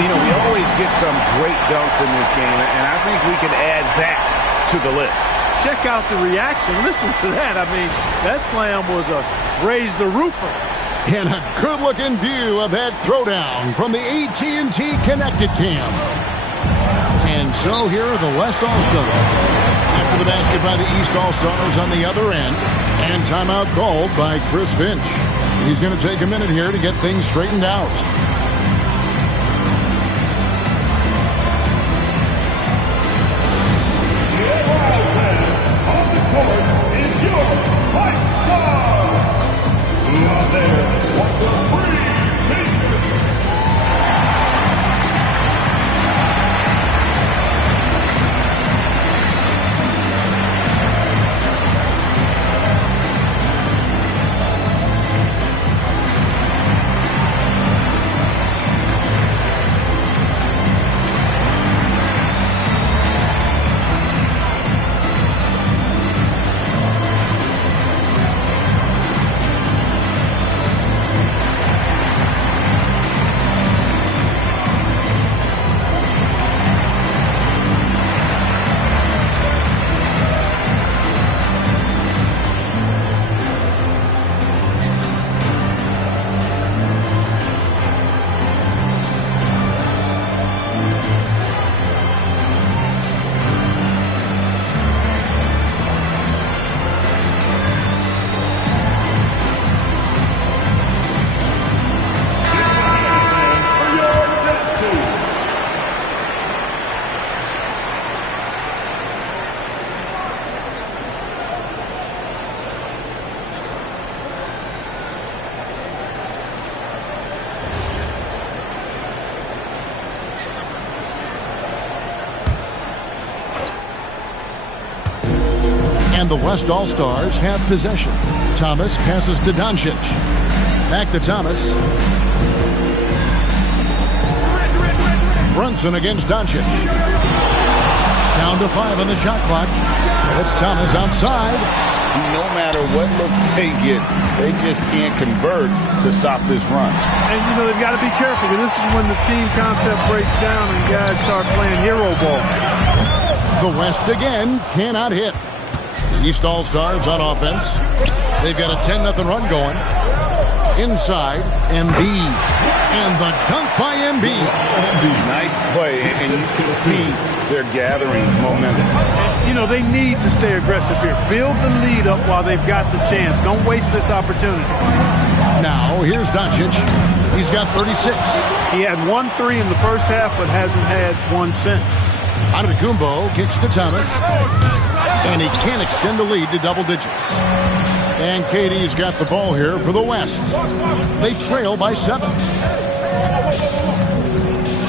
You know, we always get some great dunks in this game, and I think we can add that to the list. Check out the reaction. Listen to that. I mean, that slam was a raise the roofer. And a good-looking view of that throwdown from the AT&T Connected Cam. And so here are the West All-Stars. After the basket by the East All-Stars on the other end. And timeout called by Chris Finch. He's going to take a minute here to get things straightened out. And the West All-Stars have possession. Thomas passes to Doncic. Back to Thomas. Brunson against Doncic. Down to 5 on the shot clock. It's Thomas outside. No matter what looks they get, they just can't convert to stop this run. And, you know, they've got to be careful, because this is when the team concept breaks down and guys start playing hero ball. The West again cannot hit. The East All-Stars on offense. They've got a 10-0 run going. Inside, Embiid. And the dunk by Embiid. Nice play, and you can see they're gathering momentum. You know, they need to stay aggressive here. Build the lead up while they've got the chance. Don't waste this opportunity. Now, here's Doncic. He's got 36. He had 1 3 in the first half, but hasn't had one since. Antetokounmpo kicks to Thomas. And he can't extend the lead to double digits. And KD's got the ball here for the West. They trail by 7.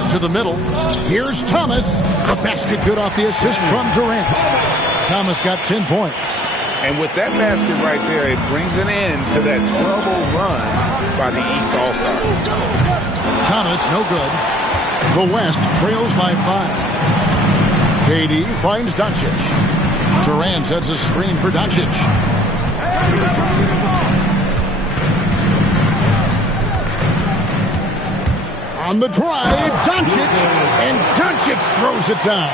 To the middle. Here's Thomas. The basket good off the assist from Durant. Thomas got 10 points. And with that basket right there, it brings an end to that 12-0 run by the East All-Stars. Thomas, no good. The West trails by 5. KD finds Doncic. Durant sets a screen for Doncic. On the drive, Doncic, and Doncic throws it down.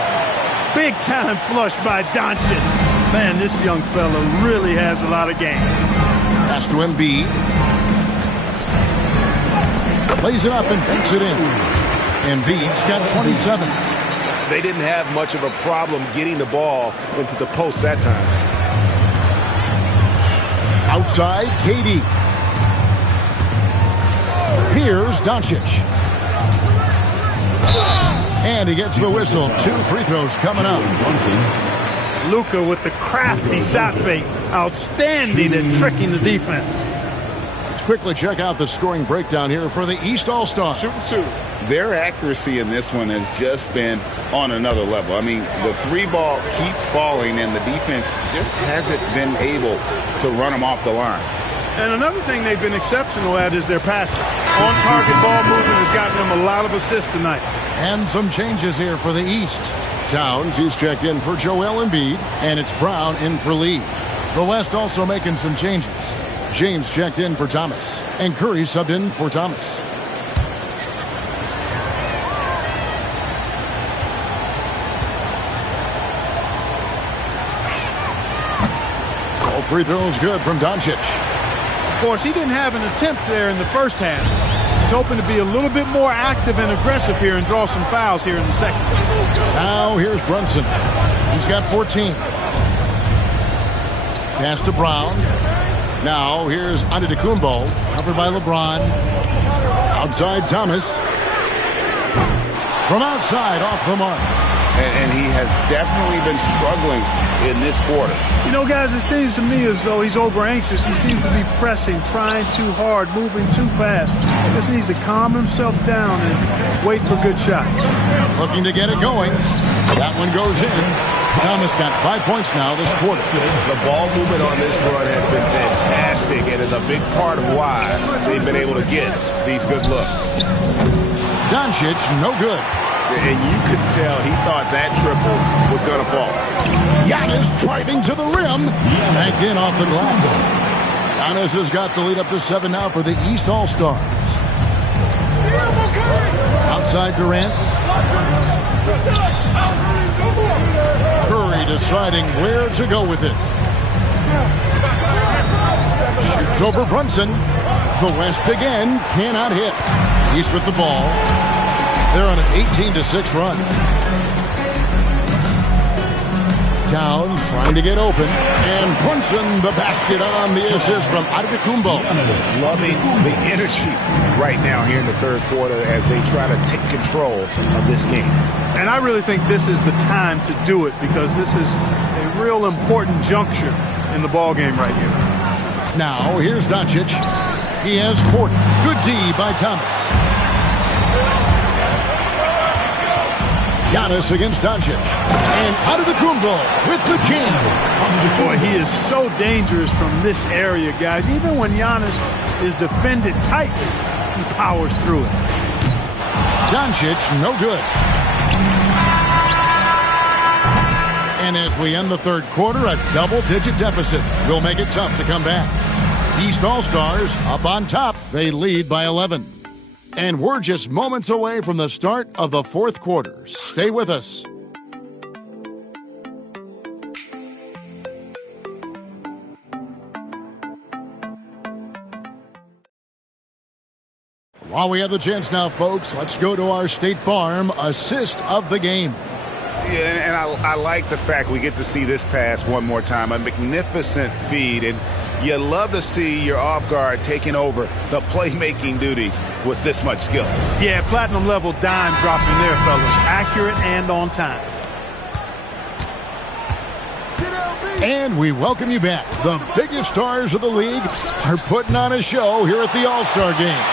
Big time flush by Doncic. Man, this young fella really has a lot of game. Pass to Embiid. Plays it up and banks it in. Embiid's got 27. They didn't have much of a problem getting the ball into the post that time. Outside, KD. Here's Doncic. And he gets the whistle. 2 free throws coming up. Luka with the crafty shot fake. Outstanding at tricking the defense. Let's quickly check out the scoring breakdown here for the East All-Stars. Shooting 2. Their accuracy in this one has just been on another level. I mean, the 3-ball keeps falling, and the defense just hasn't been able to run them off the line. And another thing they've been exceptional at is their passing. On-target ball movement has gotten them a lot of assists tonight. And some changes here for the East. Towns, he's checked in for Joel Embiid, and it's Brown in for Lee. The West also making some changes. James checked in for Thomas, and Curry subbed in for Thomas. All free throws good from Doncic. Of course, he didn't have an attempt there in the first half. He's hoping to be a little bit more active and aggressive here and draw some fouls here in the second. Now here's Brunson. He's got 14. Pass to Brown. Now here's Antetokounmpo, covered by LeBron. Outside Thomas. From outside, off the mark. And he has definitely been struggling in this quarter. You know, guys, it seems to me as though he's over anxious. He seems to be pressing, trying too hard, moving too fast. He just needs to calm himself down and wait for good shots. Looking to get it going. That one goes in. Thomas got 5 points now this quarter. The ball movement on this run has been fantastic and is a big part of why they've been able to get these good looks. Doncic, no good. And you could tell he thought that triple was going to fall. Giannis driving to the rim. Backed in off the glass. Giannis has got the lead up to 7 now for the East All-Stars. Outside Durant. Curry deciding where to go with it. Shoots over Brunson. The West again cannot hit. East with the ball. They're on an 18-6 run. Towns trying to get open. And Brunson, the basket on the assist from Antetokounmpo. Loving the energy right now here in the third quarter as they try to take control of this game. And I really think this is the time to do it because this is a real important juncture in the ball game right here. Now, here's Doncic. He has 40. Good D by Thomas. Giannis against Doncic. And Antetokounmpo with the jam. Boy, he is so dangerous from this area, guys. Even when Giannis is defended tightly, he powers through it. Doncic, no good. And as we end the third quarter, a double-digit deficit will make it tough to come back. East All-Stars up on top. They lead by 11. And we're just moments away from the start of the fourth quarter. Stay with us. While we have the chance now, folks, let's go to our State Farm assist of the game. Yeah, and I like the fact we get to see this pass one more time. A magnificent feed, and you love to see your off guard taking over the playmaking duties with this much skill. Yeah, platinum level dime dropping there, fellas. Accurate and on time. And we welcome you back. The biggest stars of the league are putting on a show here at the All-Star Game.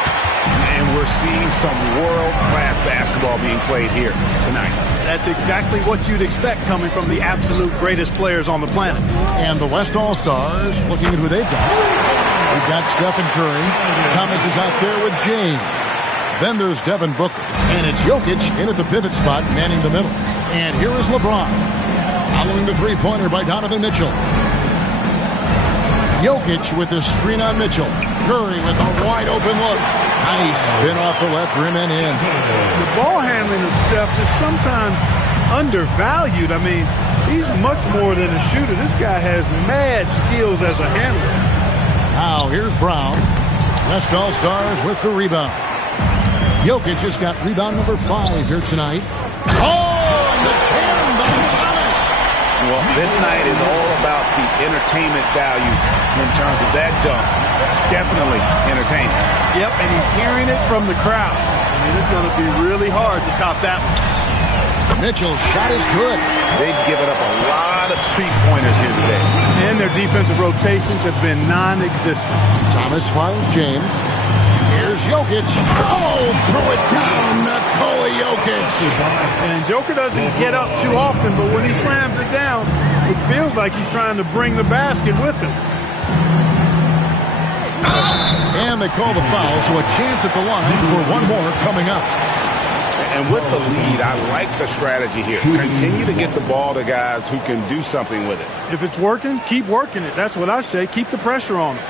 And we're seeing some world-class basketball being played here tonight. That's exactly what you'd expect coming from the absolute greatest players on the planet. And the West All-Stars, looking at who they've got. We've got Stephen Curry. Thomas is out there with James. Then there's Devin Booker. And it's Jokic in at the pivot spot, manning the middle. And here is LeBron. Following the three-pointer by Donovan Mitchell. Jokic with the screen on Mitchell. Curry with a wide-open look. Nice spin off the left rim and in. The ball handling of Steph is sometimes undervalued. I mean, he's much more than a shooter. This guy has mad skills as a handler. Now, here's Brown. West All-Stars with the rebound. Jokic just got rebound number 5 here tonight. Oh, and the jam by Thomas. Well, this night is all about the entertainment value in terms of that dunk. Definitely entertaining. Yep, and he's hearing it from the crowd. mean, it's going to be really hard to top that one. Mitchell's shot is good. They've given up a lot of three-pointers here today. And their defensive rotations have been non-existent. Thomas finds James. Here's Jokic. Oh, threw it down. Nikola Jokic. And Joker doesn't get up too often, but when he slams it down, it feels like he's trying to bring the basket with him. And they call the foul, so a chance at the line for one more coming up. And with the lead, I like the strategy here. Continue to get the ball to guys who can do something with it. If it's working, keep working it. That's what I say. Keep the pressure on it.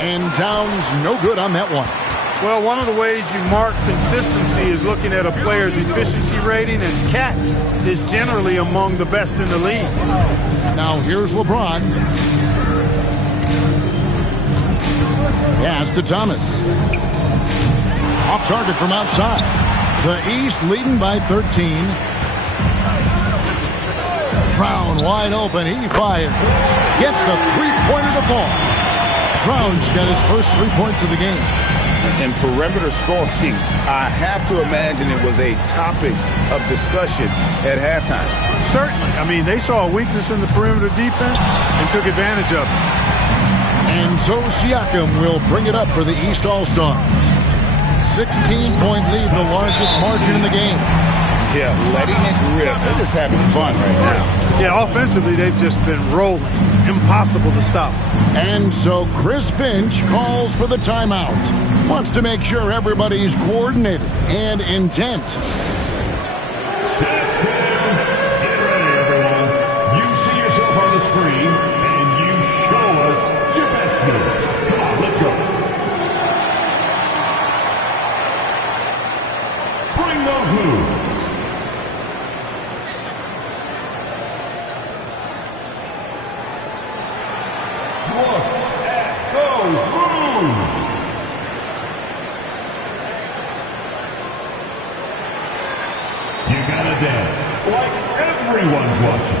And Towns no good on that one. Well, one of the ways you mark consistency is looking at a player's efficiency rating, and Cat is generally among the best in the league. Now here's LeBron. Pass to Thomas. Off target from outside. The East leading by 13. Brown wide open. He fires. Gets the three-pointer to fall. Brown's got his first 3 points of the game. In perimeter scoring, I have to imagine it was a topic of discussion at halftime. Certainly. I mean, they saw a weakness in the perimeter defense and took advantage of it. And so Siakam will bring it up for the East All-Stars. 16-point lead, the largest margin in the game. Yeah, letting it rip. They're just having fun right now. Yeah, offensively, they've just been rolling. Impossible to stop. And so Chris Finch calls for the timeout. Wants to make sure everybody's coordinated and intent. That's him. Get ready, everyone. You see yourself on the screen, and you show us your best moves. Come on, let's go. Bring those moves. Look at those moves. You gotta dance like everyone's watching.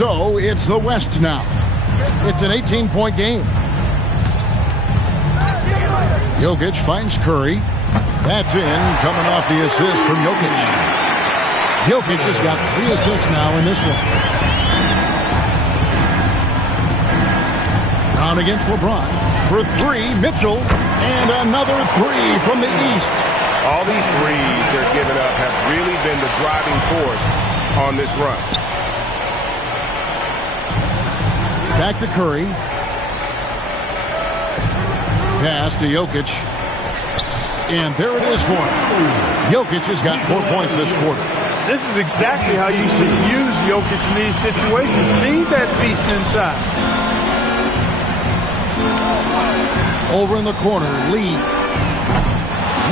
So it's the West now. It's an 18-point game. Jokic finds Curry. That's in, coming off the assist from Jokic. Jokic has got 3 assists now in this one. Down against LeBron. For 3, Mitchell. And another 3 from the East. All these threes they're giving up have really been the driving force on this run. Back to Curry. Pass to Jokic. And there it is for him. Jokic has got 4 points this quarter. This is exactly how you should use Jokic in these situations. Feed that beast inside. Over in the corner, Lee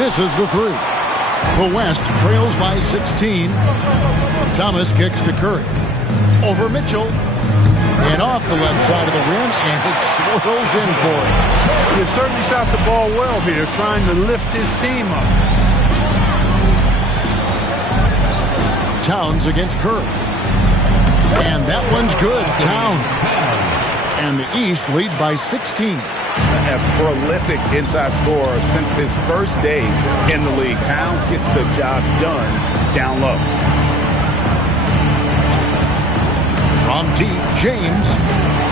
misses the 3. The West trails by 16. Thomas kicks to Curry. Over Mitchell. And off the left side of the rim, and it swirls in for him. He certainly shot the ball well here, trying to lift his team up. Towns against Curry. And that one's good. Towns. And the East leads by 16. A prolific inside scorer since his first day in the league. Towns gets the job done down low. From deep, James.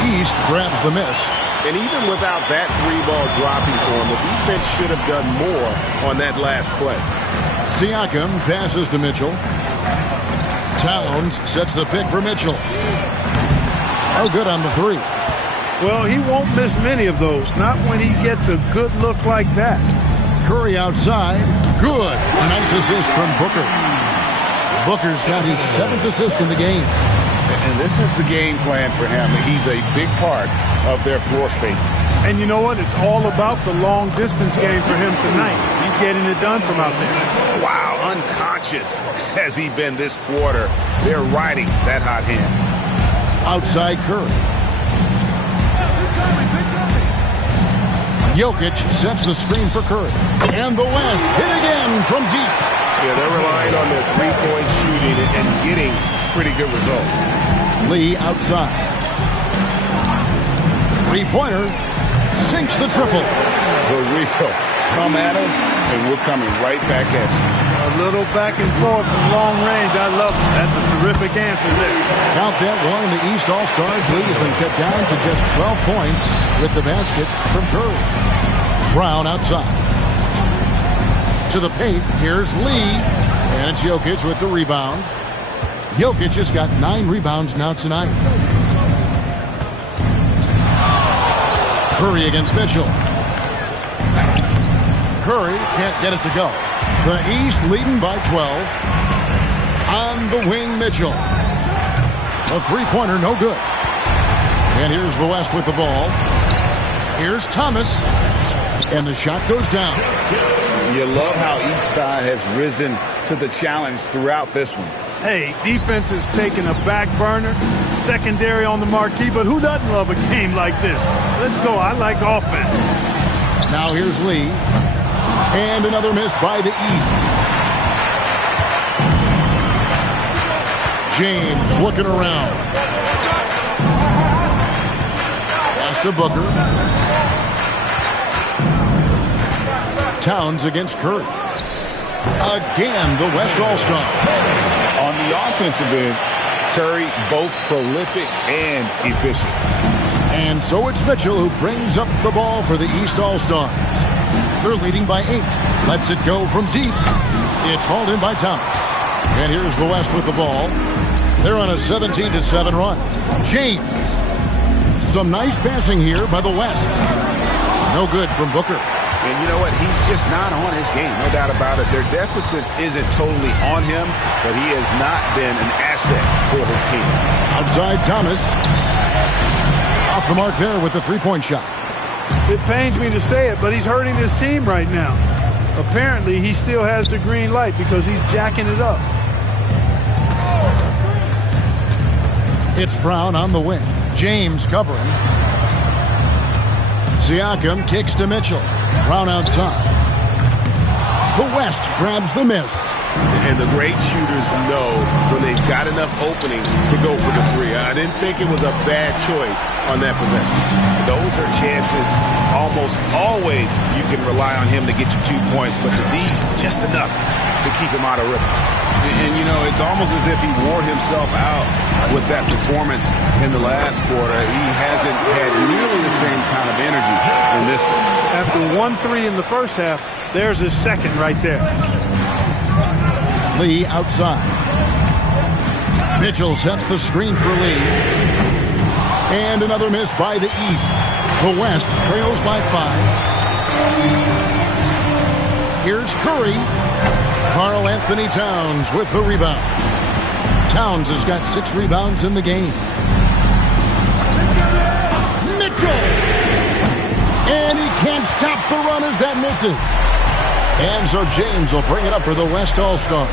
East grabs the miss. And even without that 3-ball dropping for him, the defense should have done more on that last play. Siakam passes to Mitchell. Towns sets the pick for Mitchell. Oh, good on the 3. Well, he won't miss many of those. Not when he gets a good look like that. Curry outside. Good. Nice assist from Booker. Booker's got his 7th assist in the game. And this is the game plan for him. He's a big part of their floor spacing. And you know what? It's all about the long-distance game for him tonight. He's getting it done from out there. Wow, unconscious has he been this quarter. They're riding that hot hand. Outside Curry. Jokic sets the screen for Curry. And the West hit again from deep. Yeah, they're relying on their three-point shooting and getting pretty good results. Lee outside. Three-pointer. Sinks the triple. The real. Come at us, and we're coming right back at you. A little back and forth from long range. I love it. That's a terrific answer there. Count that one. The East All-Stars lead has been cut down to just 12 points with the basket from Curry. Brown outside. To the paint. Here's Lee. And it's Jokic with the rebound. Jokic has got 9 rebounds now tonight. Curry against Mitchell. Curry can't get it to go. The East leading by 12. On the wing, Mitchell. A three-pointer, no good. And here's the West with the ball. Here's Thomas. And the shot goes down. You love how each side has risen to the challenge throughout this one. Hey, defense is taking a back burner, secondary on the marquee, but who doesn't love a game like this? Let's go. I like offense. Now here's Lee. And another miss by the East. James looking around. Pass to Booker. Towns against Curry. Again, the West All-Star. On the offensive end, Curry both prolific and efficient. And so it's Mitchell who brings up the ball for the East All-Stars. They're leading by 8. Lets it go from deep. It's hauled in by Thomas. And here's the West with the ball. They're on a 17-7 run. James. Some nice passing here by the West. No good from Booker. And you know what? He's just not on his game, no doubt about it. Their deficit isn't totally on him, but he has not been an asset for his team. Outside Thomas. Off the mark there with the three-point shot. It pains me to say it, but he's hurting his team right now. Apparently, he still has the green light because he's jacking it up. It's Brown on the wing. James covering. Siakam kicks to Mitchell. Brown outside. The West grabs the miss. And the great shooters know when they've got enough opening to go for the three. I didn't think it was a bad choice on that possession. Those are chances almost always you can rely on him to get you 2 points, but to leave just enough to keep him out of rhythm. And, you know, it's almost as if he wore himself out with that performance in the last quarter. He hasn't had nearly the same kind of energy in this one. After 1-3 in the first half, there's his second right there. Lee outside. Mitchell sets the screen for Lee. And another miss by the East. The West trails by 5. Here's Curry. Karl Anthony Towns with the rebound. Towns has got 6 rebounds in the game. Mitchell! And he can't stop the run as that misses. And so James will bring it up for the West All-Stars.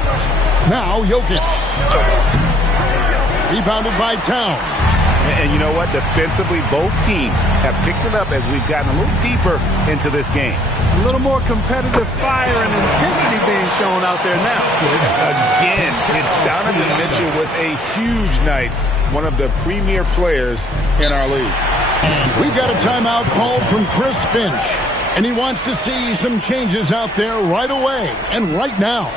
Now Jokic. Rebounded by Towns. And you know what? Defensively, both teams have picked it up as we've gotten a little deeper into this game. A little more competitive fire and intensity being shown out there now. Again, it's Donovan Mitchell with a huge night. One of the premier players in our league. We've got a timeout called from Chris Finch. And he wants to see some changes out there right away and right now.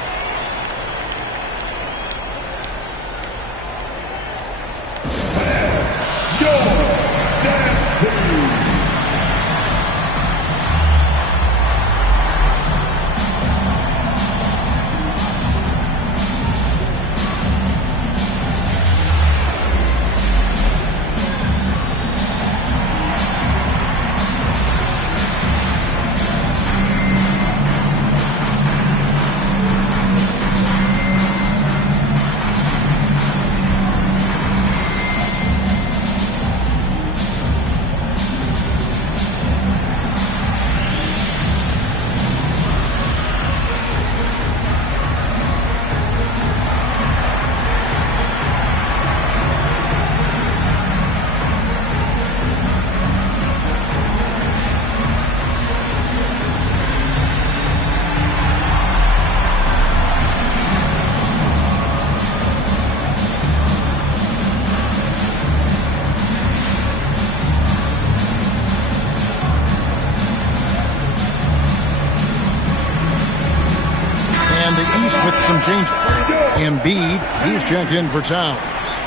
He's checked in for Towns.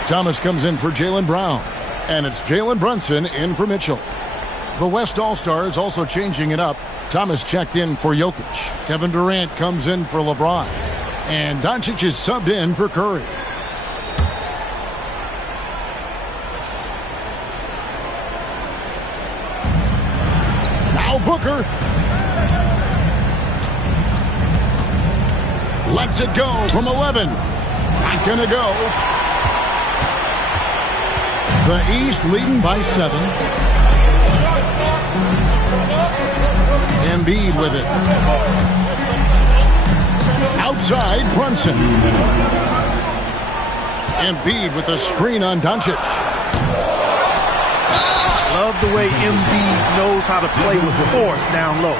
Thomas comes in for Jaylen Brown. And it's Jalen Brunson in for Mitchell. The West All-Stars also changing it up. Thomas checked in for Jokic. Kevin Durant comes in for LeBron. And Doncic is subbed in for Curry. Now Booker. Lets it go from 11. Not gonna go. The East leading by 7. Embiid with it. Outside, Brunson. Embiid with a screen on Doncic. Love the way Embiid knows how to play with force down low,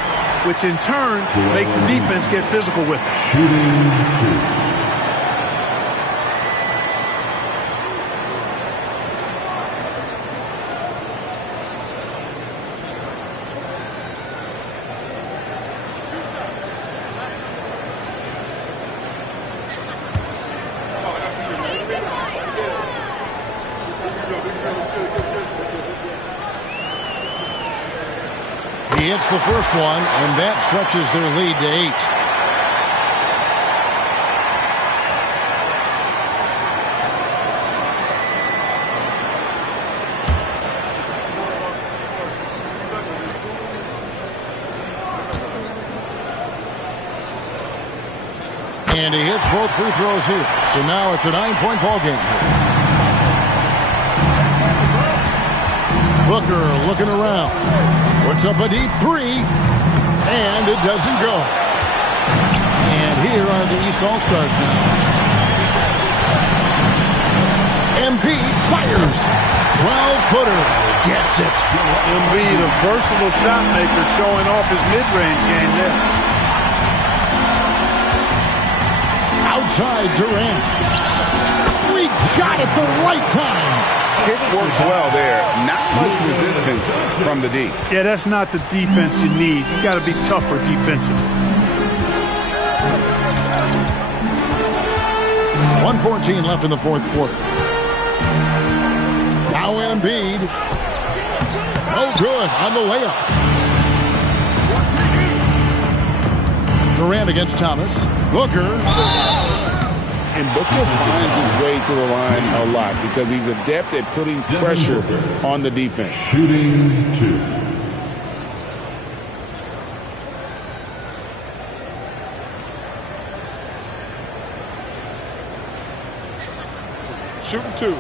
which in turn makes the defense get physical with it. He hits the first one, and that stretches their lead to 8. And he hits both free throws here. So now it's a 9-point ball game here. Booker looking around. Puts up a deep 3, and it doesn't go. And here are the East All-Stars now. Embiid fires. 12-footer. Gets it. Embiid, a versatile shot maker, showing off his mid-range game there. Outside Durant. Sweet shot at the right time. It works well there. Not much resistance from the D. Yeah, that's not the defense you need. You got to be tougher defensively. 1:14 left in the fourth quarter. Now Embiid. Oh, good on the layup. Durant against Thomas. Booker. And Booker finds his way to the line a lot because he's adept at putting pressure on the defense. Shooting 2. Shooting 2.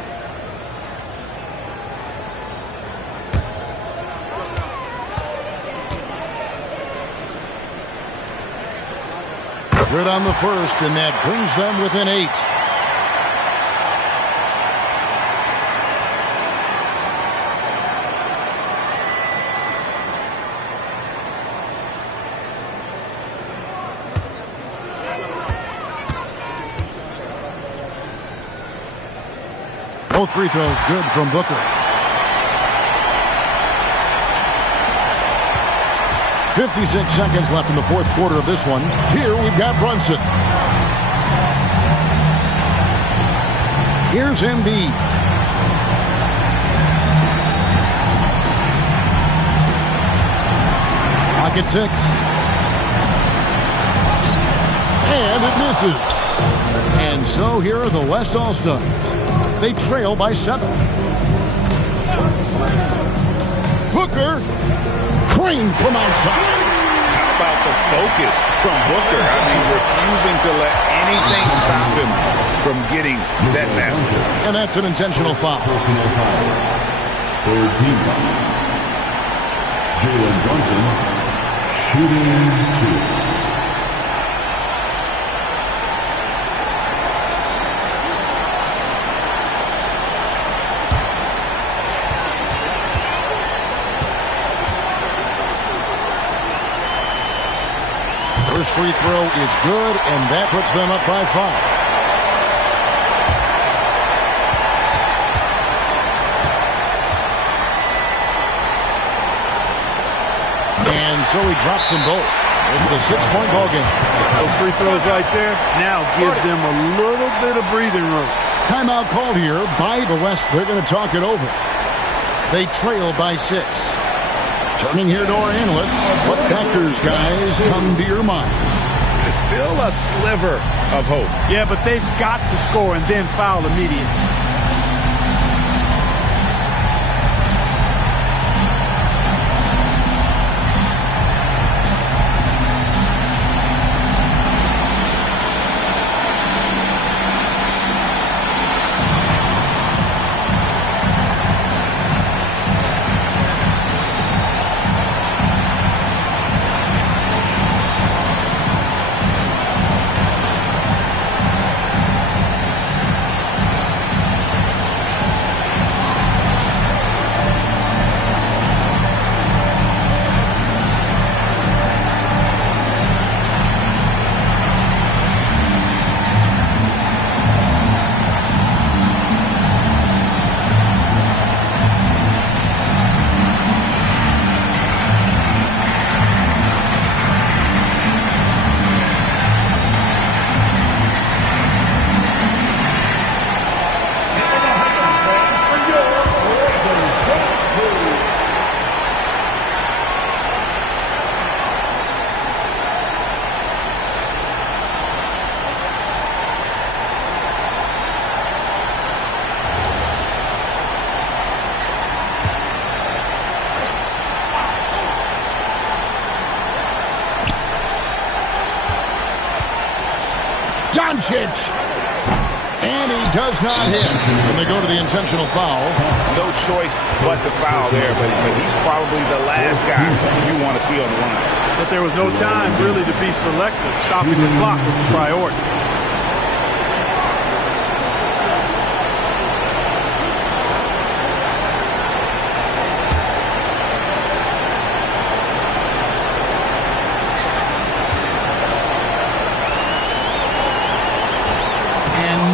Good on the first, and that brings them within 8. Both free throws good from Booker. 56 seconds left in the fourth quarter of this one. Here we've got Brunson. Here's Embiid. Pocket 6. And it misses. And so here are the West All-Stars. They trail by 7. Booker. Crane from outside. How about the focus from Booker? I mean, refusing to let anything stop him from getting that basket. And that's an intentional foul. Personal foul. Third team foul. Jalen Brunson, shooting 2. First free throw is good, and that puts them up by 5. And so he drops them both. It's a 6-point ball game. Those free throws right there now gives them a little bit of breathing room. Timeout called here by the West. They're going to talk it over. They trail by 6. Turning here to our analyst. What factors, guys, come to your mind? There's still a sliver of hope. Yeah, but they've got to score and then foul immediately. Doncic. And he does not hit. And they go to the intentional foul. No choice but to foul there, but he's probably the last guy you want to see on the line. But there was no time really to be selective. Stopping the clock was the priority.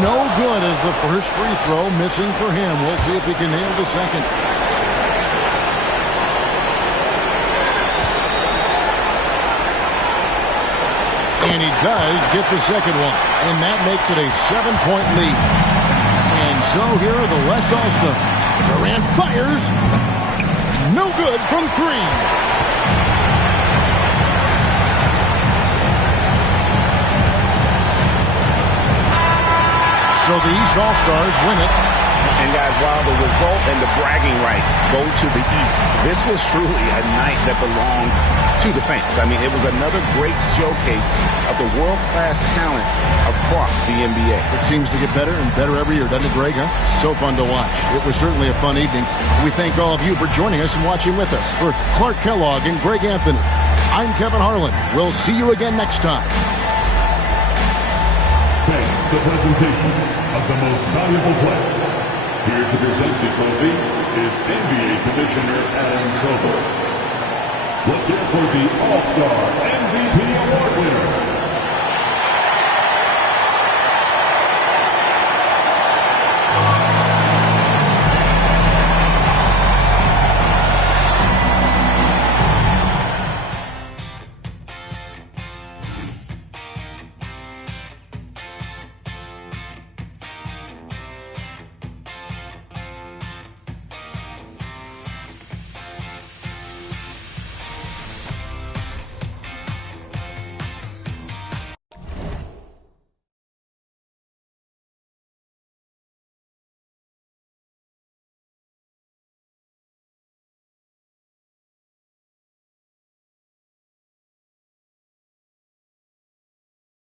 No good as the first free throw missing for him. We'll see if he can nail the second. And he does get the second one. And that makes it a 7-point lead. And so here are the West All-Stars. Durant fires. No good from 3. So the East All-Stars win it. And guys, while the result and the bragging rights go to the East, this was truly a night that belonged to the fans. I mean, it was another great showcase of the world-class talent across the NBA. It seems to get better and better every year, doesn't it, Greg? Huh? So fun to watch. It was certainly a fun evening. We thank all of you for joining us and watching with us. For Clark Kellogg and Greg Anthony, I'm Kevin Harlan. We'll see you again next time. Thanks. The presentation of the most valuable player. Here to present the trophy is NBA Commissioner Adam Silver. Let's hear for the All-Star MVP Award winner.